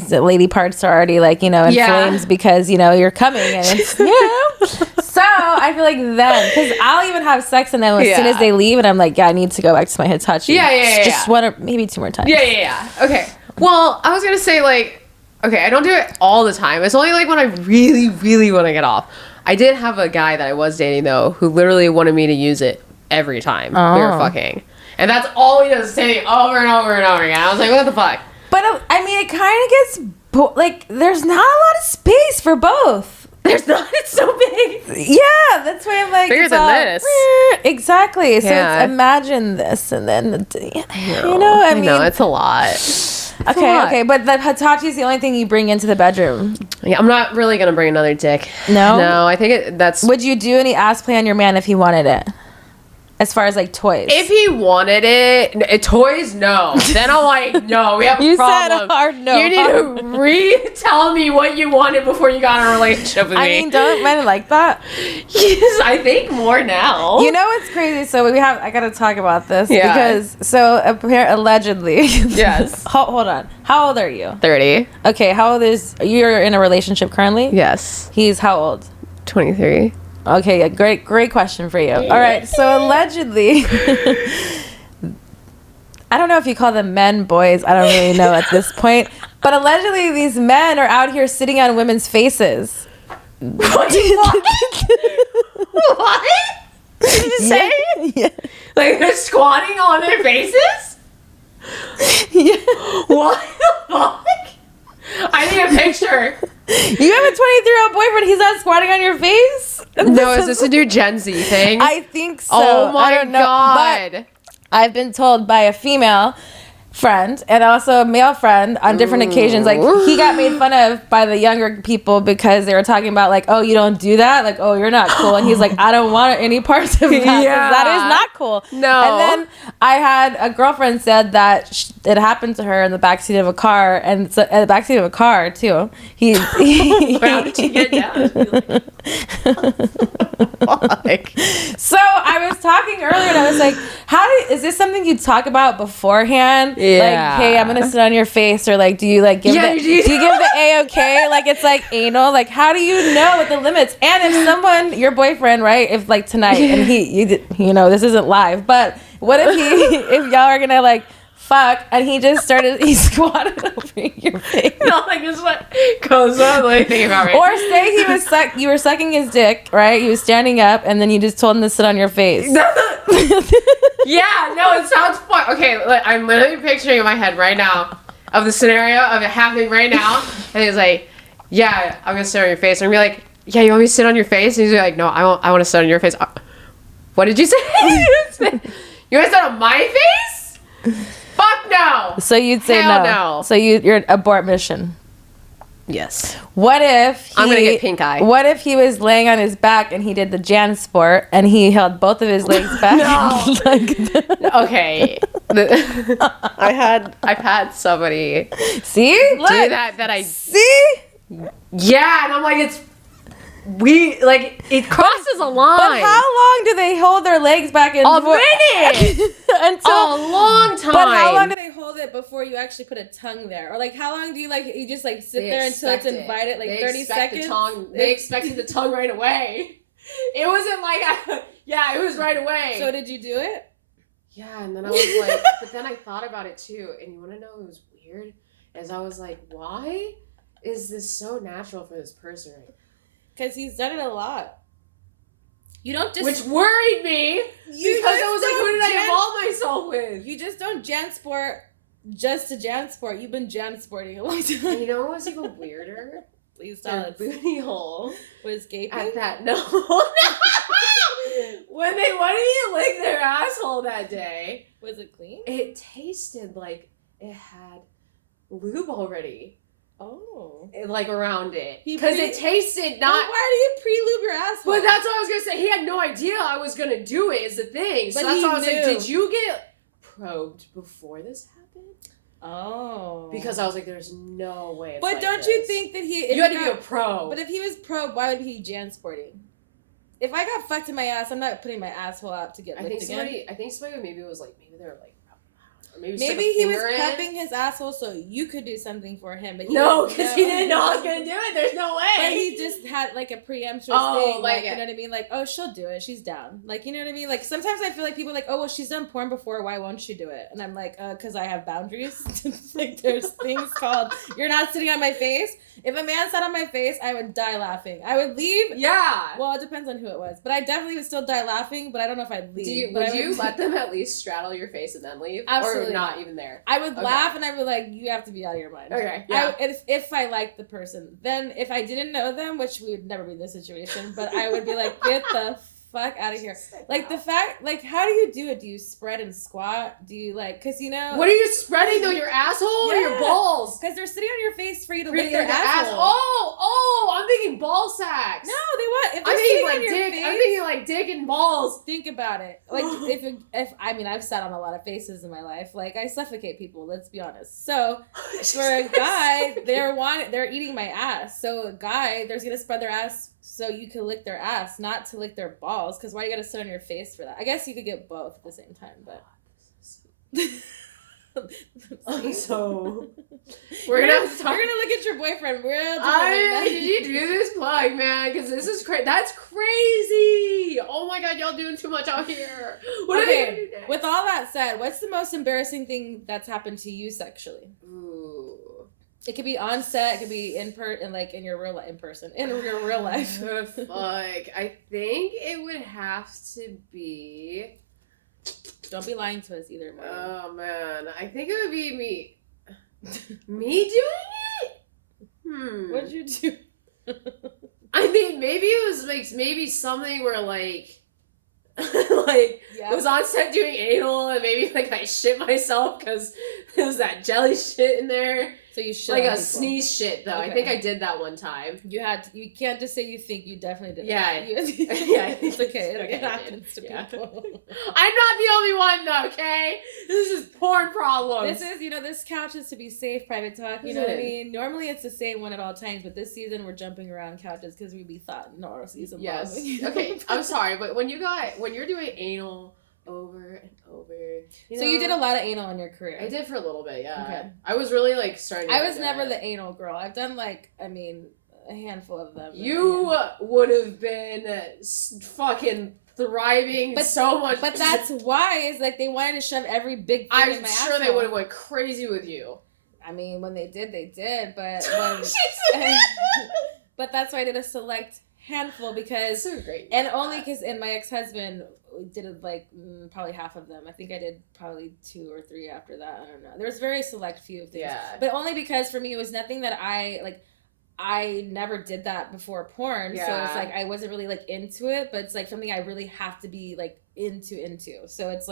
the lady parts are already like, you know, in flames because, you know, you're coming, and it's, you know. So I feel like then, because I'll even have sex, and then as soon as they leave, and I'm like, I need to go back to my Hitachi. Just one or maybe 2 more times. Yeah. Okay. Well, I was gonna say like, okay, I don't do it all the time. It's only like when I really, really want to get off. I did have a guy that I was dating, though, who literally wanted me to use it every time we were fucking. And that's all he does, saying over and over and over again. I was like, what the fuck? But, I mean, it kind of gets, like, there's not a lot of space for both. There's not. It's so big. Yeah, that's why I'm like... Bigger than this. Exactly. So it's imagine this, and then, you know, I mean... No, it's a lot. Okay, but the Hitachi is the only thing you bring into the bedroom. Yeah, I'm not really gonna bring another dick. No, I think that's. Would you do any ass play on your man if he wanted it? As far as like toys, if he wanted it, toys, no. Then I'm like, no, we have a problem. You said hard no. You need to re-tell me what you wanted before you got in a relationship with me. I mean, don't men like that? Yes, I think more now. You know what's crazy? So I gotta talk about this because allegedly. Yes. Hold on. How old are you? 30. Okay. How old you're in a relationship currently? Yes. He's how old? 23. Okay, a great question for you. All right, so allegedly, I don't know if you call them men, boys. I don't really know at this point. But allegedly, these men are out here sitting on women's faces. What? What? Did you say? Yeah. Like they're squatting on their faces? Yeah. What the fuck? I need a picture. You have a 23-year-old boyfriend. He's not squatting on your face? No, is this a new Gen Z thing? I think so. Oh my I don't know, God. but I've been told by a female friend and also a male friend on different occasions, like he got made fun of by the younger people because they were talking about like, oh, you don't do that, like, oh, you're not cool, and he's like, I don't want any parts of that. Yeah. That is not cool. No. And then I had a girlfriend said that it happened to her in the backseat of a car, and so, in the backseat of a car too. How did you get down? So I was talking earlier and I was like, is this something you talk about beforehand? Yeah. Like, hey, I'm gonna sit on your face, or like, do you like give do you give the A-okay? Like, it's like anal. Like, how do you know what the limits? And if someone, your boyfriend, right? If like tonight, and you know, this isn't live, but what if if y'all are gonna like fuck, and he squatted over your face. No, like just like goes on, like thinking about it. Or say you were sucking his dick, right? He was standing up, and then you just told him to sit on your face. Yeah, no, it sounds fun. Okay, I'm literally picturing in my head right now of the scenario of it happening right now, and he's like, "Yeah, I'm gonna sit on your face." And I'm gonna be like, "Yeah, you want me to sit on your face?" And he's like, "No, I want to sit on your face." What did you say? You want to sit on my face? Fuck Fuck no. So you'd say Hell no. no. So you're abort mission. Yes. What if I'm gonna get pink eye. What if he was laying on his back and he did the Jan sport and he held both of his legs back? Okay. I've had somebody See? do that I see? Yeah, and I'm like, it crosses a line. But how long do they hold their legs back and a minute? Until a long time. But how long do they hold it before you actually put a tongue there? Or how long do you you just sit there until it's invited, 30 seconds? They expected the tongue right away. It wasn't it was right away. So did you do it? Yeah, and then I was like, but then I thought about it too, and you want to know what was weird? As I was like, why is this so natural for this person right now? Because he's done it a lot. You don't just... Which worried me, because I was like, who did I involve myself with? You just don't Jansport just to Jansport. You've been Jansporting a long time. And you know what was even weirder? Please tell us. Their booty hole was gaping? at that. No. When they wanted me to lick their asshole that day. Was it clean? It tasted like it had lube already. Oh. Around it. Because it tasted not... But why do you pre-lube your asshole? But that's what I was going to say. He had no idea I was going to do it is the thing. So that's why I was like, did you get probed before this happened? Oh. Because I was like, there's no way it's But don't you think that you had to be a pro. But if he was pro, why would he Jansporting? If I got fucked in my ass, I'm not putting my asshole out to get licked again. I think somebody maybe was like, maybe they were like, maybe he was cupping his asshole so you could do something for him, but no, because he didn't know I was gonna do it. There's no way. But he just had a preemptuous thing, you know what I mean? Oh, she'll do it. She's down. You know what I mean? Sometimes I feel like people are oh, well, she's done porn before. Why won't she do it? And I'm like, because I have boundaries. There's things called you're not sitting on my face. If a man sat on my face, I would die laughing. I would leave. Yeah. Well, it depends on who it was, but I definitely would still die laughing. But I don't know if I'd leave. Would you let them at least straddle your face and then leave? Absolutely. Or not even there? I would laugh and I'd be like, you have to be out of your mind. Okay. Yeah. If I liked the person. Then if I didn't know them, which we would never be in this situation, but I would be like, get the fuck out of here. The fact, how do you do it? Do you spread and squat? Do you because what are you spreading though? Your asshole or your balls? Because they're sitting on your face for you to lick their asshole. Oh, I'm thinking ball sacks. No, they what? If I'm thinking dick. Face, I'm thinking dick and balls. Think about it. if I've sat on a lot of faces in my life. I suffocate people. Let's be honest. So for a guy, they're eating my ass. So a guy, they're gonna spread their ass so you can lick their ass, not to lick their balls. Because why you gotta sit on your face for that? I guess you could get both at the same time, but. So we're gonna look at your boyfriend. Did you do this plug, man? Because this is that's crazy. Oh my god, y'all doing too much out here. What are they gonna do next? With all that said, what's the most embarrassing thing that's happened to you sexually? Ooh. It could be on set. It could be in your real life, in your real life. Fuck. I think it would have to be. Don't be lying to us either, Martin. Oh man, I think it would be me. Me doing it? What'd you do? I mean, maybe it was maybe something where it was on set doing anal and maybe I shit myself because there was that jelly shit in there. So you shit a sneeze shit though. Okay. I think I did that one time. You can't just say you think, you definitely did. Yeah. Yeah. It's okay. It happens to people. I'm not the only one though, okay? This is just porn problems. This couch is to be safe, private talk, you know what I mean? Normally it's the same one at all times, but this season we're jumping around couches because we thought normal season. Yes. Okay, I'm sorry, but when you're doing anal over and over. You did a lot of anal in your career. I did for a little bit, yeah. Okay. I was really starting. I was never the anal girl. I've done a handful of them. You would have been fucking thriving so much. But that's why they wanted to shove every big thing in my asshole. I'm sure they would have went crazy with you. I mean, when they did, but but that's why I did a select handful because so great. And only because my ex-husband did probably half of them. I think I did probably 2 or 3 after that. I don't know. There was very select few of things. Yeah. But only because for me it was nothing that I never did that before porn. Yeah. So it's I wasn't really into it, but it's something I really have to be into. So it's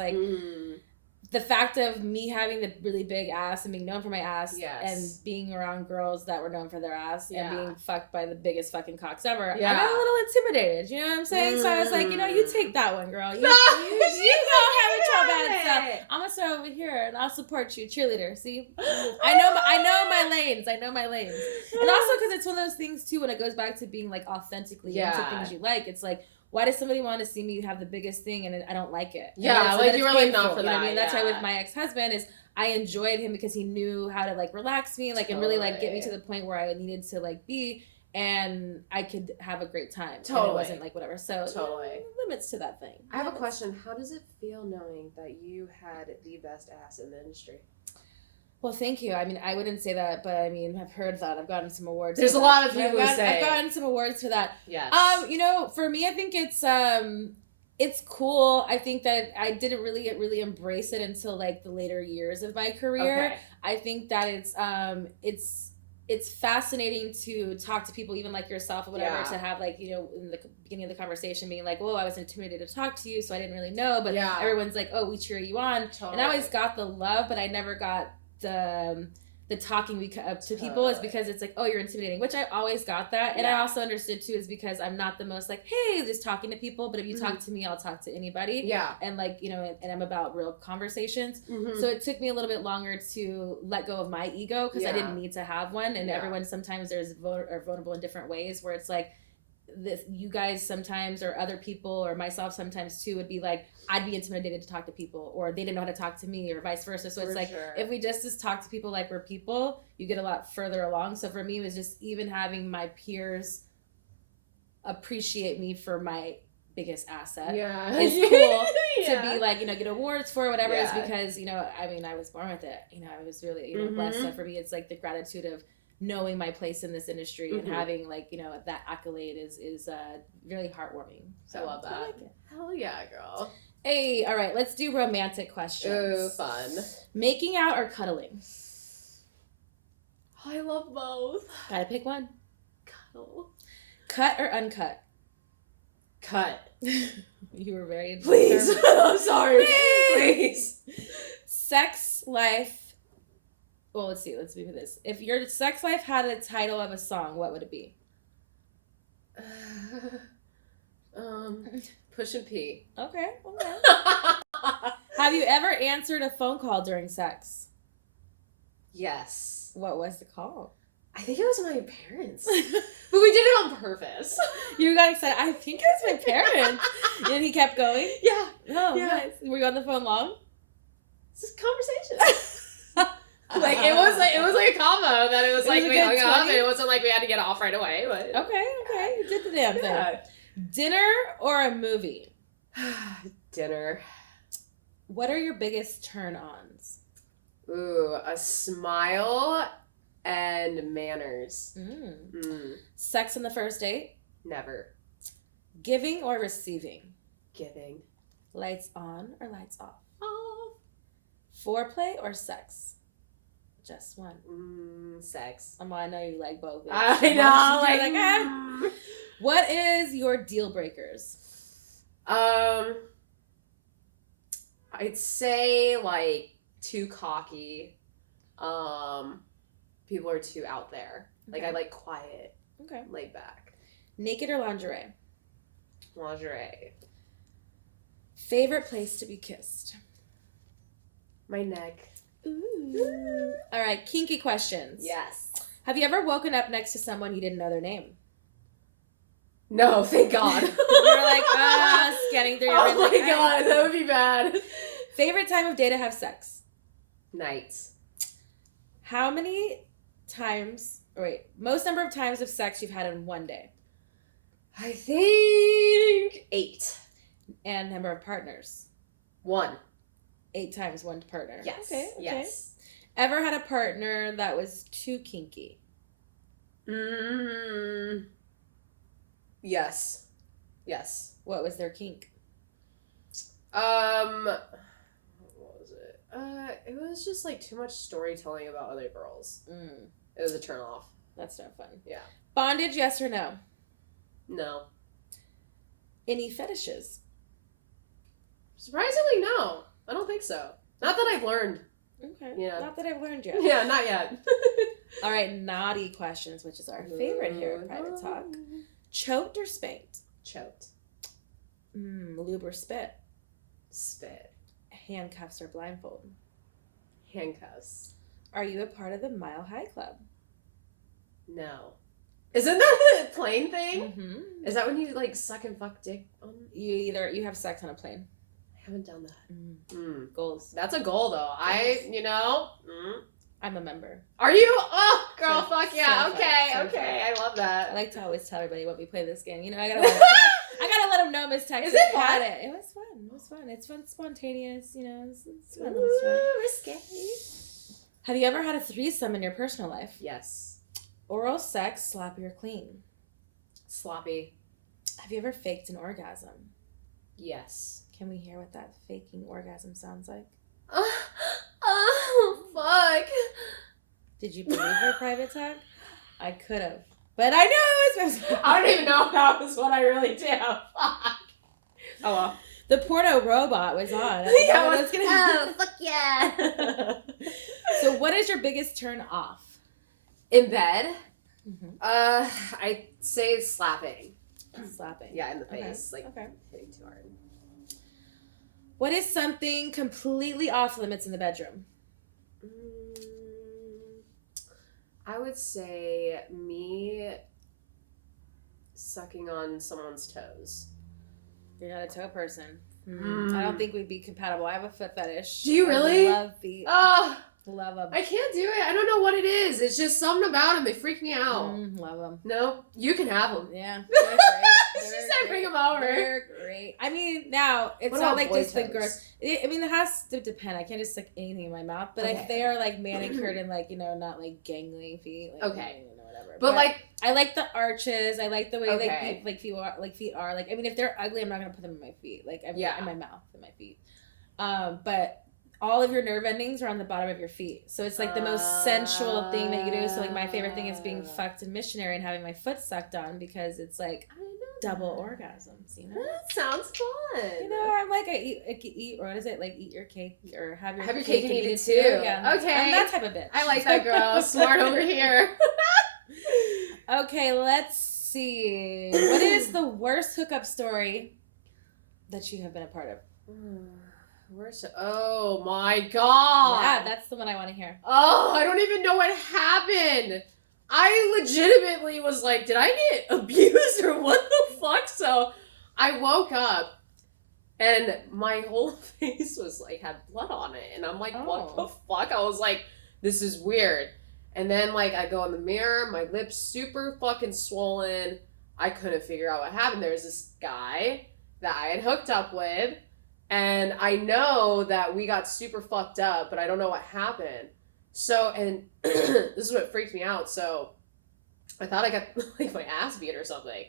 the fact of me having the really big ass and being known for my ass and being around girls that were known for their ass and being fucked by the biggest fucking cocks ever, I got a little intimidated. You know what I'm saying? So I was like, you take that one, girl. You go have it your bad self. I'm gonna start over here and I'll support you, cheerleader. See, I know my lanes. I know my lanes. And also because it's one of those things too when it goes back to being like authentically into things you like. It's like, why does somebody want to see me have the biggest thing and I don't like it? Yeah, like you were like not for that. You know what I mean? That's why with my ex-husband is I enjoyed him because he knew how to like relax me, like and really like get me to the point where I needed to like be, and I could have a great time. Totally, and it wasn't like whatever. So limits to that thing. I have a question. How does it feel knowing that you had the best ass in the industry? Well, thank you. I mean, I wouldn't say that, but I mean, I've heard that. I've gotten some awards. There's a lot of people who say. I've gotten some awards for that. Yes. For me, I think it's cool. I think that I didn't really embrace it until like the later years of my career. Okay. I think that it's fascinating to talk to people, even like yourself or whatever, to have like, in the beginning of the conversation being like, whoa, I was intimidated to talk to you, so I didn't really know. But everyone's like, oh, we cheer you on. Totally. And I always got the love, but I never got the talking to people is because it's like, oh, you're intimidating, which I always got that. And I also understood too is because I'm not the most like, hey, just talking to people, but if you talk to me, I'll talk to anybody. Yeah. And like, and I'm about real conversations. Mm-hmm. So it took me a little bit longer to let go of my ego because I didn't need to have one. And everyone sometimes are vulnerable in different ways where it's like, you guys sometimes or other people or myself sometimes too would be like, I'd be intimidated to talk to people or they didn't know how to talk to me or vice versa. So it's like, if we just talk to people like we're people, you get a lot further along. So for me, it was just even having my peers appreciate me for my biggest asset. Yeah. It's cool to be like, get awards for whatever is because, I mean, I was born with it. I was really, blessed. So for me, it's like the gratitude of knowing my place in this industry and having like that accolade is really heartwarming. So I love that. I like it. Hell yeah, girl. Hey, all right, let's do romantic questions. Ooh, fun. Making out or cuddling? I love both. Gotta pick one. Cuddle. Cut or uncut? Cut. You were very please. I'm sorry. Please. Sex life. Well, let's see. Let's move with this. If your sex life had a title of a song, what would it be? Push and P. Okay. Have you ever answered a phone call during sex? Yes. What was the call? I think it was my parents. But we did it on purpose. You got excited. I think it was my parents. And he kept going? Yeah. Oh, yeah. Nice. Were you on the phone long? It's just conversation. Like it was like a combo that it was like we hung up and it wasn't like we had to get off right away. But okay, you did the damn thing. Dinner or a movie? Dinner. What are your biggest turn-ons? Ooh, a smile and manners. Sex on the first date? Never. Giving or receiving? Giving. Lights on or lights off? Off. Foreplay or sex? Just one. Sex. I know you like both. I know. What is your deal breakers? I'd say like too cocky. People are too out there. Okay. Like I like quiet. Okay. Laid back. Naked or lingerie? Lingerie. Favorite place to be kissed? My neck. Ooh. All right, kinky questions. Yes. Have you ever woken up next to someone you didn't know their name? No, thank God. You're like, scanning through your Oh my God, that would be bad. Favorite time of day to have sex? Nights. How many times, most number of times of sex you've had in one day? I think 8. And number of partners? 1. 8 times one partner. Yes. Okay. Yes. Ever had a partner that was too kinky? Yes. Yes. What was their kink? What was it? It was just like too much storytelling about other girls. It was a turn off. That's no fun. Yeah. Bondage, yes or no? No. Any fetishes? Surprisingly, no. I don't think so. Not that I've learned. Okay. Yeah. Not that I've learned yet. Yeah, not yet. All right, naughty questions, which is our favorite here at Private Talk. Choked or spanked? Choked. Lube or spit? Spit. Handcuffs or blindfold? Handcuffs. Are you a part of the Mile High Club? No. Isn't that a plane thing? Mm-hmm. Is that when you like suck and fuck dick on? You have sex on a plane. I haven't done that. Goals. That's a goal though. I'm a member. Are you? Oh, girl, So- fuck yeah. so Okay, fun, so okay. fun. I love that. I like to always tell everybody when we play this game. I gotta let them know Miss Texas Is it had fun? it. It was fun. It was fun. It's fun, spontaneous. It's fun. Little story. Risque. Have you ever had a threesome in your personal life? Yes. Oral sex, sloppy or clean? Sloppy. Have you ever faked an orgasm? Yes. Can we hear what that faking orgasm sounds like? Oh, fuck. Did you believe her, Private Talk? I could have. But I know it's I don't even know if that was what I really did. Fuck. Oh well. The porno robot was on. Yeah, I was gonna... fuck yeah. So what is your biggest turn off? In bed? Mm-hmm. I'd say slapping. Slapping. Yeah, in the face. Okay. Hitting too hard. What is something completely off limits in the bedroom? I would say me sucking on someone's toes. You're not a toe person. I don't think we'd be compatible. I have a foot fetish. Do you really? I love feet. Oh, Love them. I can't do it. I don't know what it is. It's just something about them. They freak me out. Love them. No, you can have them. Yeah. They're great. She said bring them over. They're great. I mean, now, it's What not about like boy just the toes? girl. I mean, it has to depend. I can't just stick anything in my mouth. But if they are, like, manicured and, like, not, like, gangly feet. Like, Okay. Whatever. But, like... I like the arches. I like the way, Okay. feet are. Like, I mean, if they're ugly, I'm not going to put them in my feet. Like, in my mouth, in my feet. But... all of your nerve endings are on the bottom of your feet. So it's like the most sensual thing that you do. So like my favorite thing is being fucked in missionary and having my foot sucked on because it's like double orgasms, That sounds fun. I'm like I eat or what is it? Like eat your cake or have your cake and eat it too. Yeah. Okay. I'm that type of bitch. I like that girl. Smart over here. Okay, let's see. What is the worst hookup story that you have been a part of? Oh my god. Yeah, that's the one I want to hear. Oh, I don't even know what happened. I legitimately was like, did I get abused or what the fuck? So I woke up and my whole face was like, had blood on it. And I'm like, what the fuck? I was like, this is weird. And then like I go in the mirror, my lips super fucking swollen. I couldn't figure out what happened. There's this guy that I had hooked up with. And I know that we got super fucked up, but I don't know what happened. So, and this is what freaked me out. So, I thought I got like my ass beat or something.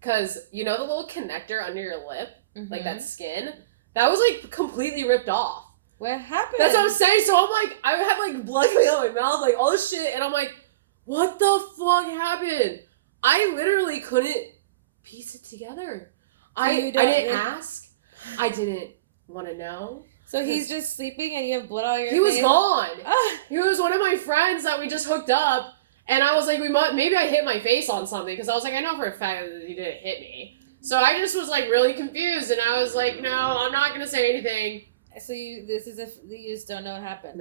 Because, the little connector under your lip, like that skin, that was like completely ripped off. What happened? That's what I'm saying. So, I'm like, I had like blood coming out of my mouth, like all this shit. And I'm like, what the fuck happened? I literally couldn't piece it together. So I didn't ask. I didn't want to know. So he's just sleeping and you have blood all your face? He was gone. He was one of my friends that we just hooked up. And I was like, maybe I hit my face on something. Because I was like, I know for a fact that he didn't hit me. So I just was like really confused. And I was like, no, I'm not going to say anything. So you just don't know what happened?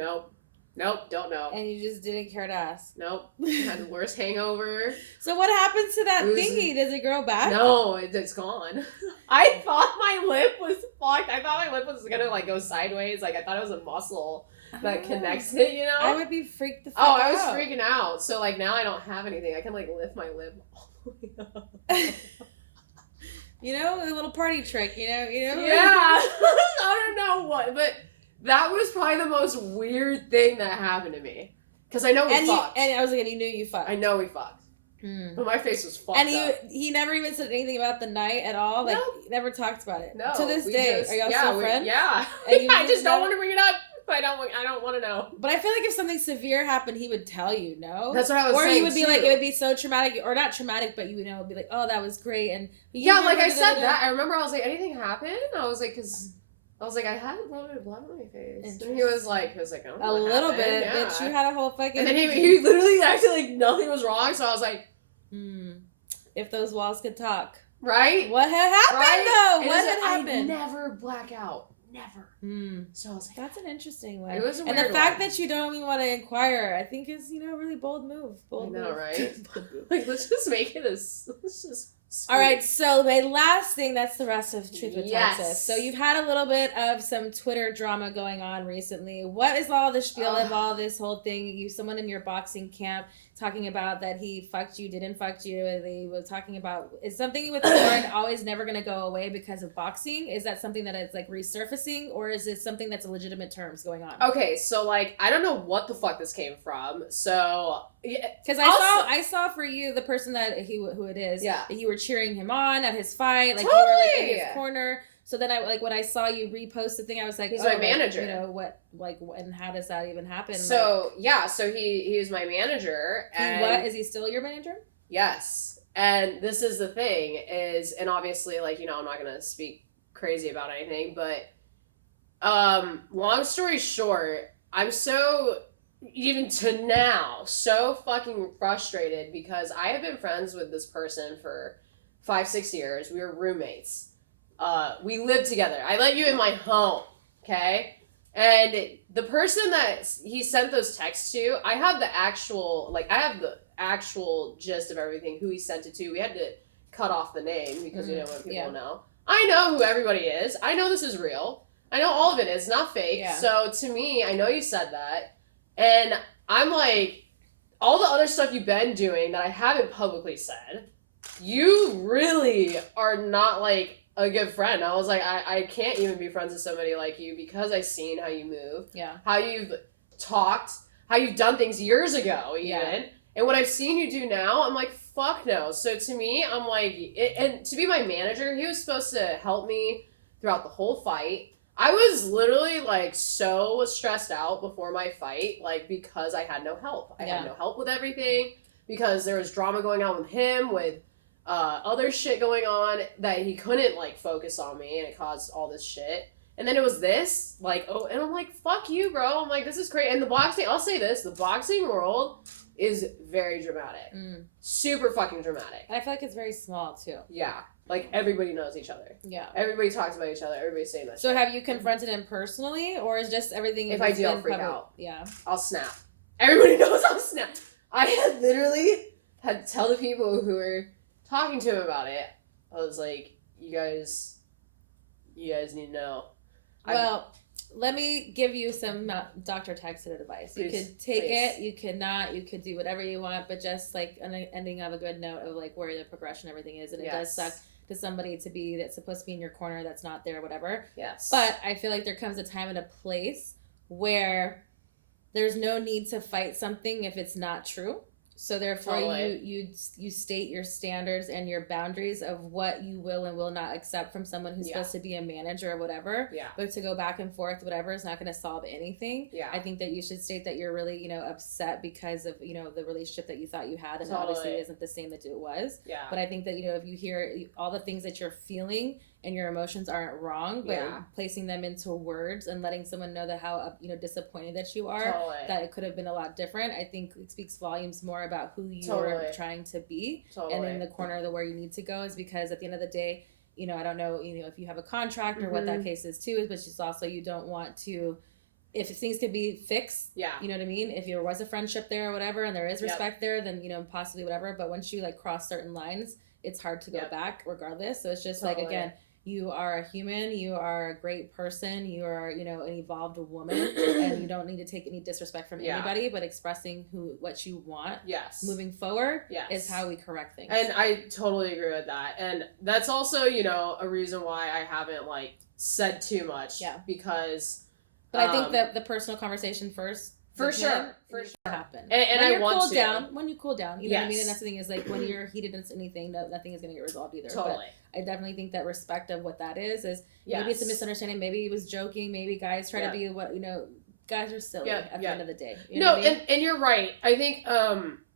Nope, don't know. And you just didn't care to ask? Nope. Had the worst hangover. So what happens to that thingy? Does it grow back? No, it's gone. I thought my lip was fucked. I thought my lip was gonna like go sideways. Like I thought it was a muscle that connects it, I would be freaked the fuck out. Oh, I was freaking out. So like now I don't have anything. I can like lift my lip all the way up. A little party trick, Yeah. I don't know what, but that was probably the most weird thing that happened to me. Because I know we fucked. And I was like, and you knew you fucked. I know we fucked. But my face was fucked up. He never even said anything about the night at all? Like, Nope. Never talked about it? No. To this day. Are y'all still friends? Yeah. And I just don't want to bring it up. I don't want to know. But I feel like if something severe happened, he would tell you, no? That's what I was saying. Or he would be like, it would be so traumatic, or not traumatic, but it would be like, oh, that was great. And yeah, like I said that. I remember I was like, anything happened? I was like, because I was like, I had a little bit of blood on my face. And he was like, oh, a little bit. Yeah. Bitch, you had a whole fucking... And then he literally acted like nothing was wrong, so I was like... If those walls could talk. Right? What had happened, though? What had happened? I never black out. Never. So I was like... That's an interesting one. It was a weird one. And the fact that you don't even want to inquire, I think is, a really bold move. I know, right? Like, let's just make it let's just... Sweet. All right, so my last thing, that's the rest of Truth with Texas. So you've had a little bit of some Twitter drama going on recently. What is all the spiel of all this whole thing? Someone in your boxing camp talking about that he fucked you, didn't fuck you, and they were talking about, is something with porn always never going to go away because of boxing? Is that something that is like resurfacing, or is it something that's a legitimate terms going on? Okay, so like, I don't know what the fuck this came from, so... Because I saw for you, the person that who it is, that you were cheering him on at his fight, like you were like in his corner. So then when I saw you repost the thing, I was like, he's my manager. And how does that even happen? So so he was my manager. And is he still your manager? Yes. And this is the thing and obviously I'm not gonna speak crazy about anything, but long story short, I'm so even to now so fucking frustrated because I have been friends with this person for 5-6 years. We were roommates. We lived together. I let you in my home, okay? And the person that he sent those texts to, I have the actual gist of everything, who he sent it to. We had to cut off the name because we didn't want people to know. I know who everybody is. I know this is real. I know all of it is not fake. Yeah. So to me, I know you said that. And I'm like, all the other stuff you've been doing that I haven't publicly said, you really are not like a good friend. I was like, I can't even be friends with somebody like you because I've seen how you move, how you've talked, how you've done things years ago even. And what I've seen you do now, I'm like, fuck no. So to me, I'm like, and to be my manager, he was supposed to help me throughout the whole fight. I was literally like so stressed out before my fight, like because I had no help. I had no help with everything because there was drama going on with him, with other shit going on that he couldn't like focus on me, and it caused all this shit. And then it was this, like, and I'm like, fuck you, bro. I'm like, this is crazy. And the boxing, I'll say this, the boxing world is very dramatic. Super fucking dramatic. And I feel like it's very small too. Yeah. Like, everybody knows each other. Yeah. Everybody talks about each other. Everybody's saying that. So have you confronted him personally, or is just everything... If I do, I'll freak out. Yeah. I'll snap. Everybody knows I'll snap. I had literally had to tell the people who were talking to him about it. I was like, you guys need to know. Well, let me give you some Dr. Texted advice. You could take it, you could not, you could do whatever you want, but just like an ending of a good note of like where the progression everything is. And it does suck to somebody to be that's supposed to be in your corner that's not there, whatever. Yes. But I feel like there comes a time and a place where there's no need to fight something if it's not true. So therefore, you state your standards and your boundaries of what you will and will not accept from someone who's supposed to be a manager or whatever. Yeah. But to go back and forth, whatever, is not going to solve anything. Yeah. I think that you should state that you're really, upset because of, the relationship that you thought you had, and obviously it isn't the same that it was. Yeah. But I think that, if you hear all the things that you're feeling and your emotions aren't wrong, but placing them into words and letting someone know that how disappointed that you are, that it could have been a lot different. I think it speaks volumes more about who you are trying to be, and in the corner of where you need to go is because at the end of the day, I don't know, if you have a contract or what that case is too, but just also you don't want to. If things could be fixed, you know what I mean? If there was a friendship there or whatever, and there is respect there, then possibly whatever. But once you cross certain lines, it's hard to go back regardless. So it's just again. You are a human, you are a great person, you are, an evolved woman, and you don't need to take any disrespect from anybody, but expressing what you want moving forward is how we correct things. And I totally agree with that. And that's also, a reason why I haven't, said too much. Yeah. Because... But I think that the personal conversation first... For sure. Happen. And I want to. When you cool down, you know what I mean? And that's the thing is when you're heated into anything, nothing is going to get resolved either. Totally. But I definitely think that respect of what that is maybe it's a misunderstanding. Maybe he was joking. Maybe guys try to be guys are silly at the end of the day. You know what I mean? And you're right. I think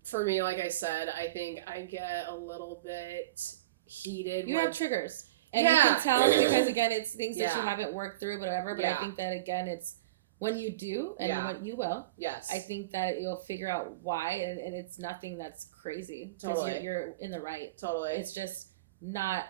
for me, like I said, I think I get a little bit heated. You have triggers. And you can tell because, again, it's things that you Yeah. haven't worked through, whatever. But I think that, again, it's when you do and when you will. Yes. I think that you'll figure out why. And it's nothing that's crazy. Totally. You're in the right. Totally. It's just not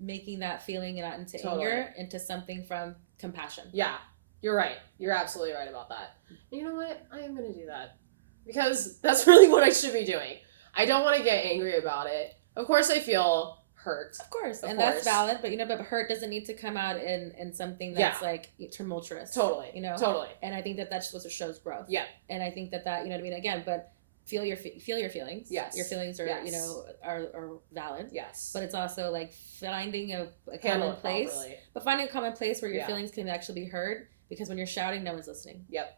making that feeling not into anger, into something from compassion. Yeah. You're right. You're absolutely right about that. And you know what? I am going to do that. Because that's really what I should be doing. I don't want to get angry about it. Of course I feel hurt. Of course. That's valid. But, but hurt doesn't need to come out in something that's like tumultuous. Totally. Totally. And I think that that's what shows growth. Yeah. And I think that, you know what I mean? Again, but feel your feelings. Yes. Your feelings are, are valid. Yes. But it's also like finding a common place. Properly. But finding a common place where your feelings can actually be heard. Because when you're shouting, no one's listening. Yep.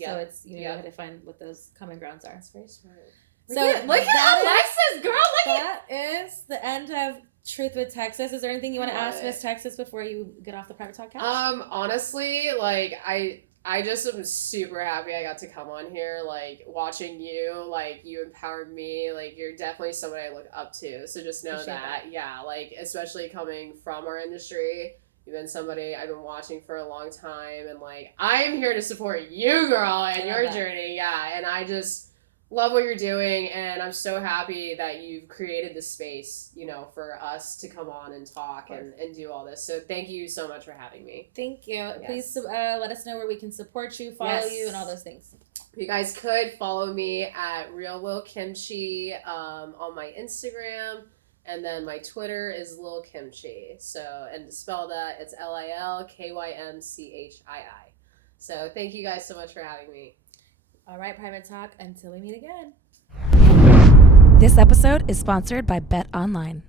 So it's, you have to find what those common grounds are. That's very smart. So look at Alexis, girl. That is the end of Truth with Texas. Is there anything you want to ask Miss Texas before you get off the private talk couch? Honestly, like I just am super happy I got to come on here. Like watching you, like you empowered me. Like you're definitely somebody I look up to. So just know that. Yeah, like especially coming from our industry. You've been somebody I've been watching for a long time, and like I am here to support you, girl, and your journey. Yeah, and I just love what you're doing, and I'm so happy that you've created this space, for us to come on and talk and do all this. So thank you so much for having me. Thank you. Yes. Please let us know where we can support you, follow you, and all those things. You guys could follow me at Real Lil Kimchi on my Instagram. And then my Twitter is Lil Kimchi. So, and to spell that, it's LILKYMCHII. So, thank you guys so much for having me. All right, Private Talk. Until we meet again. This episode is sponsored by Bet Online.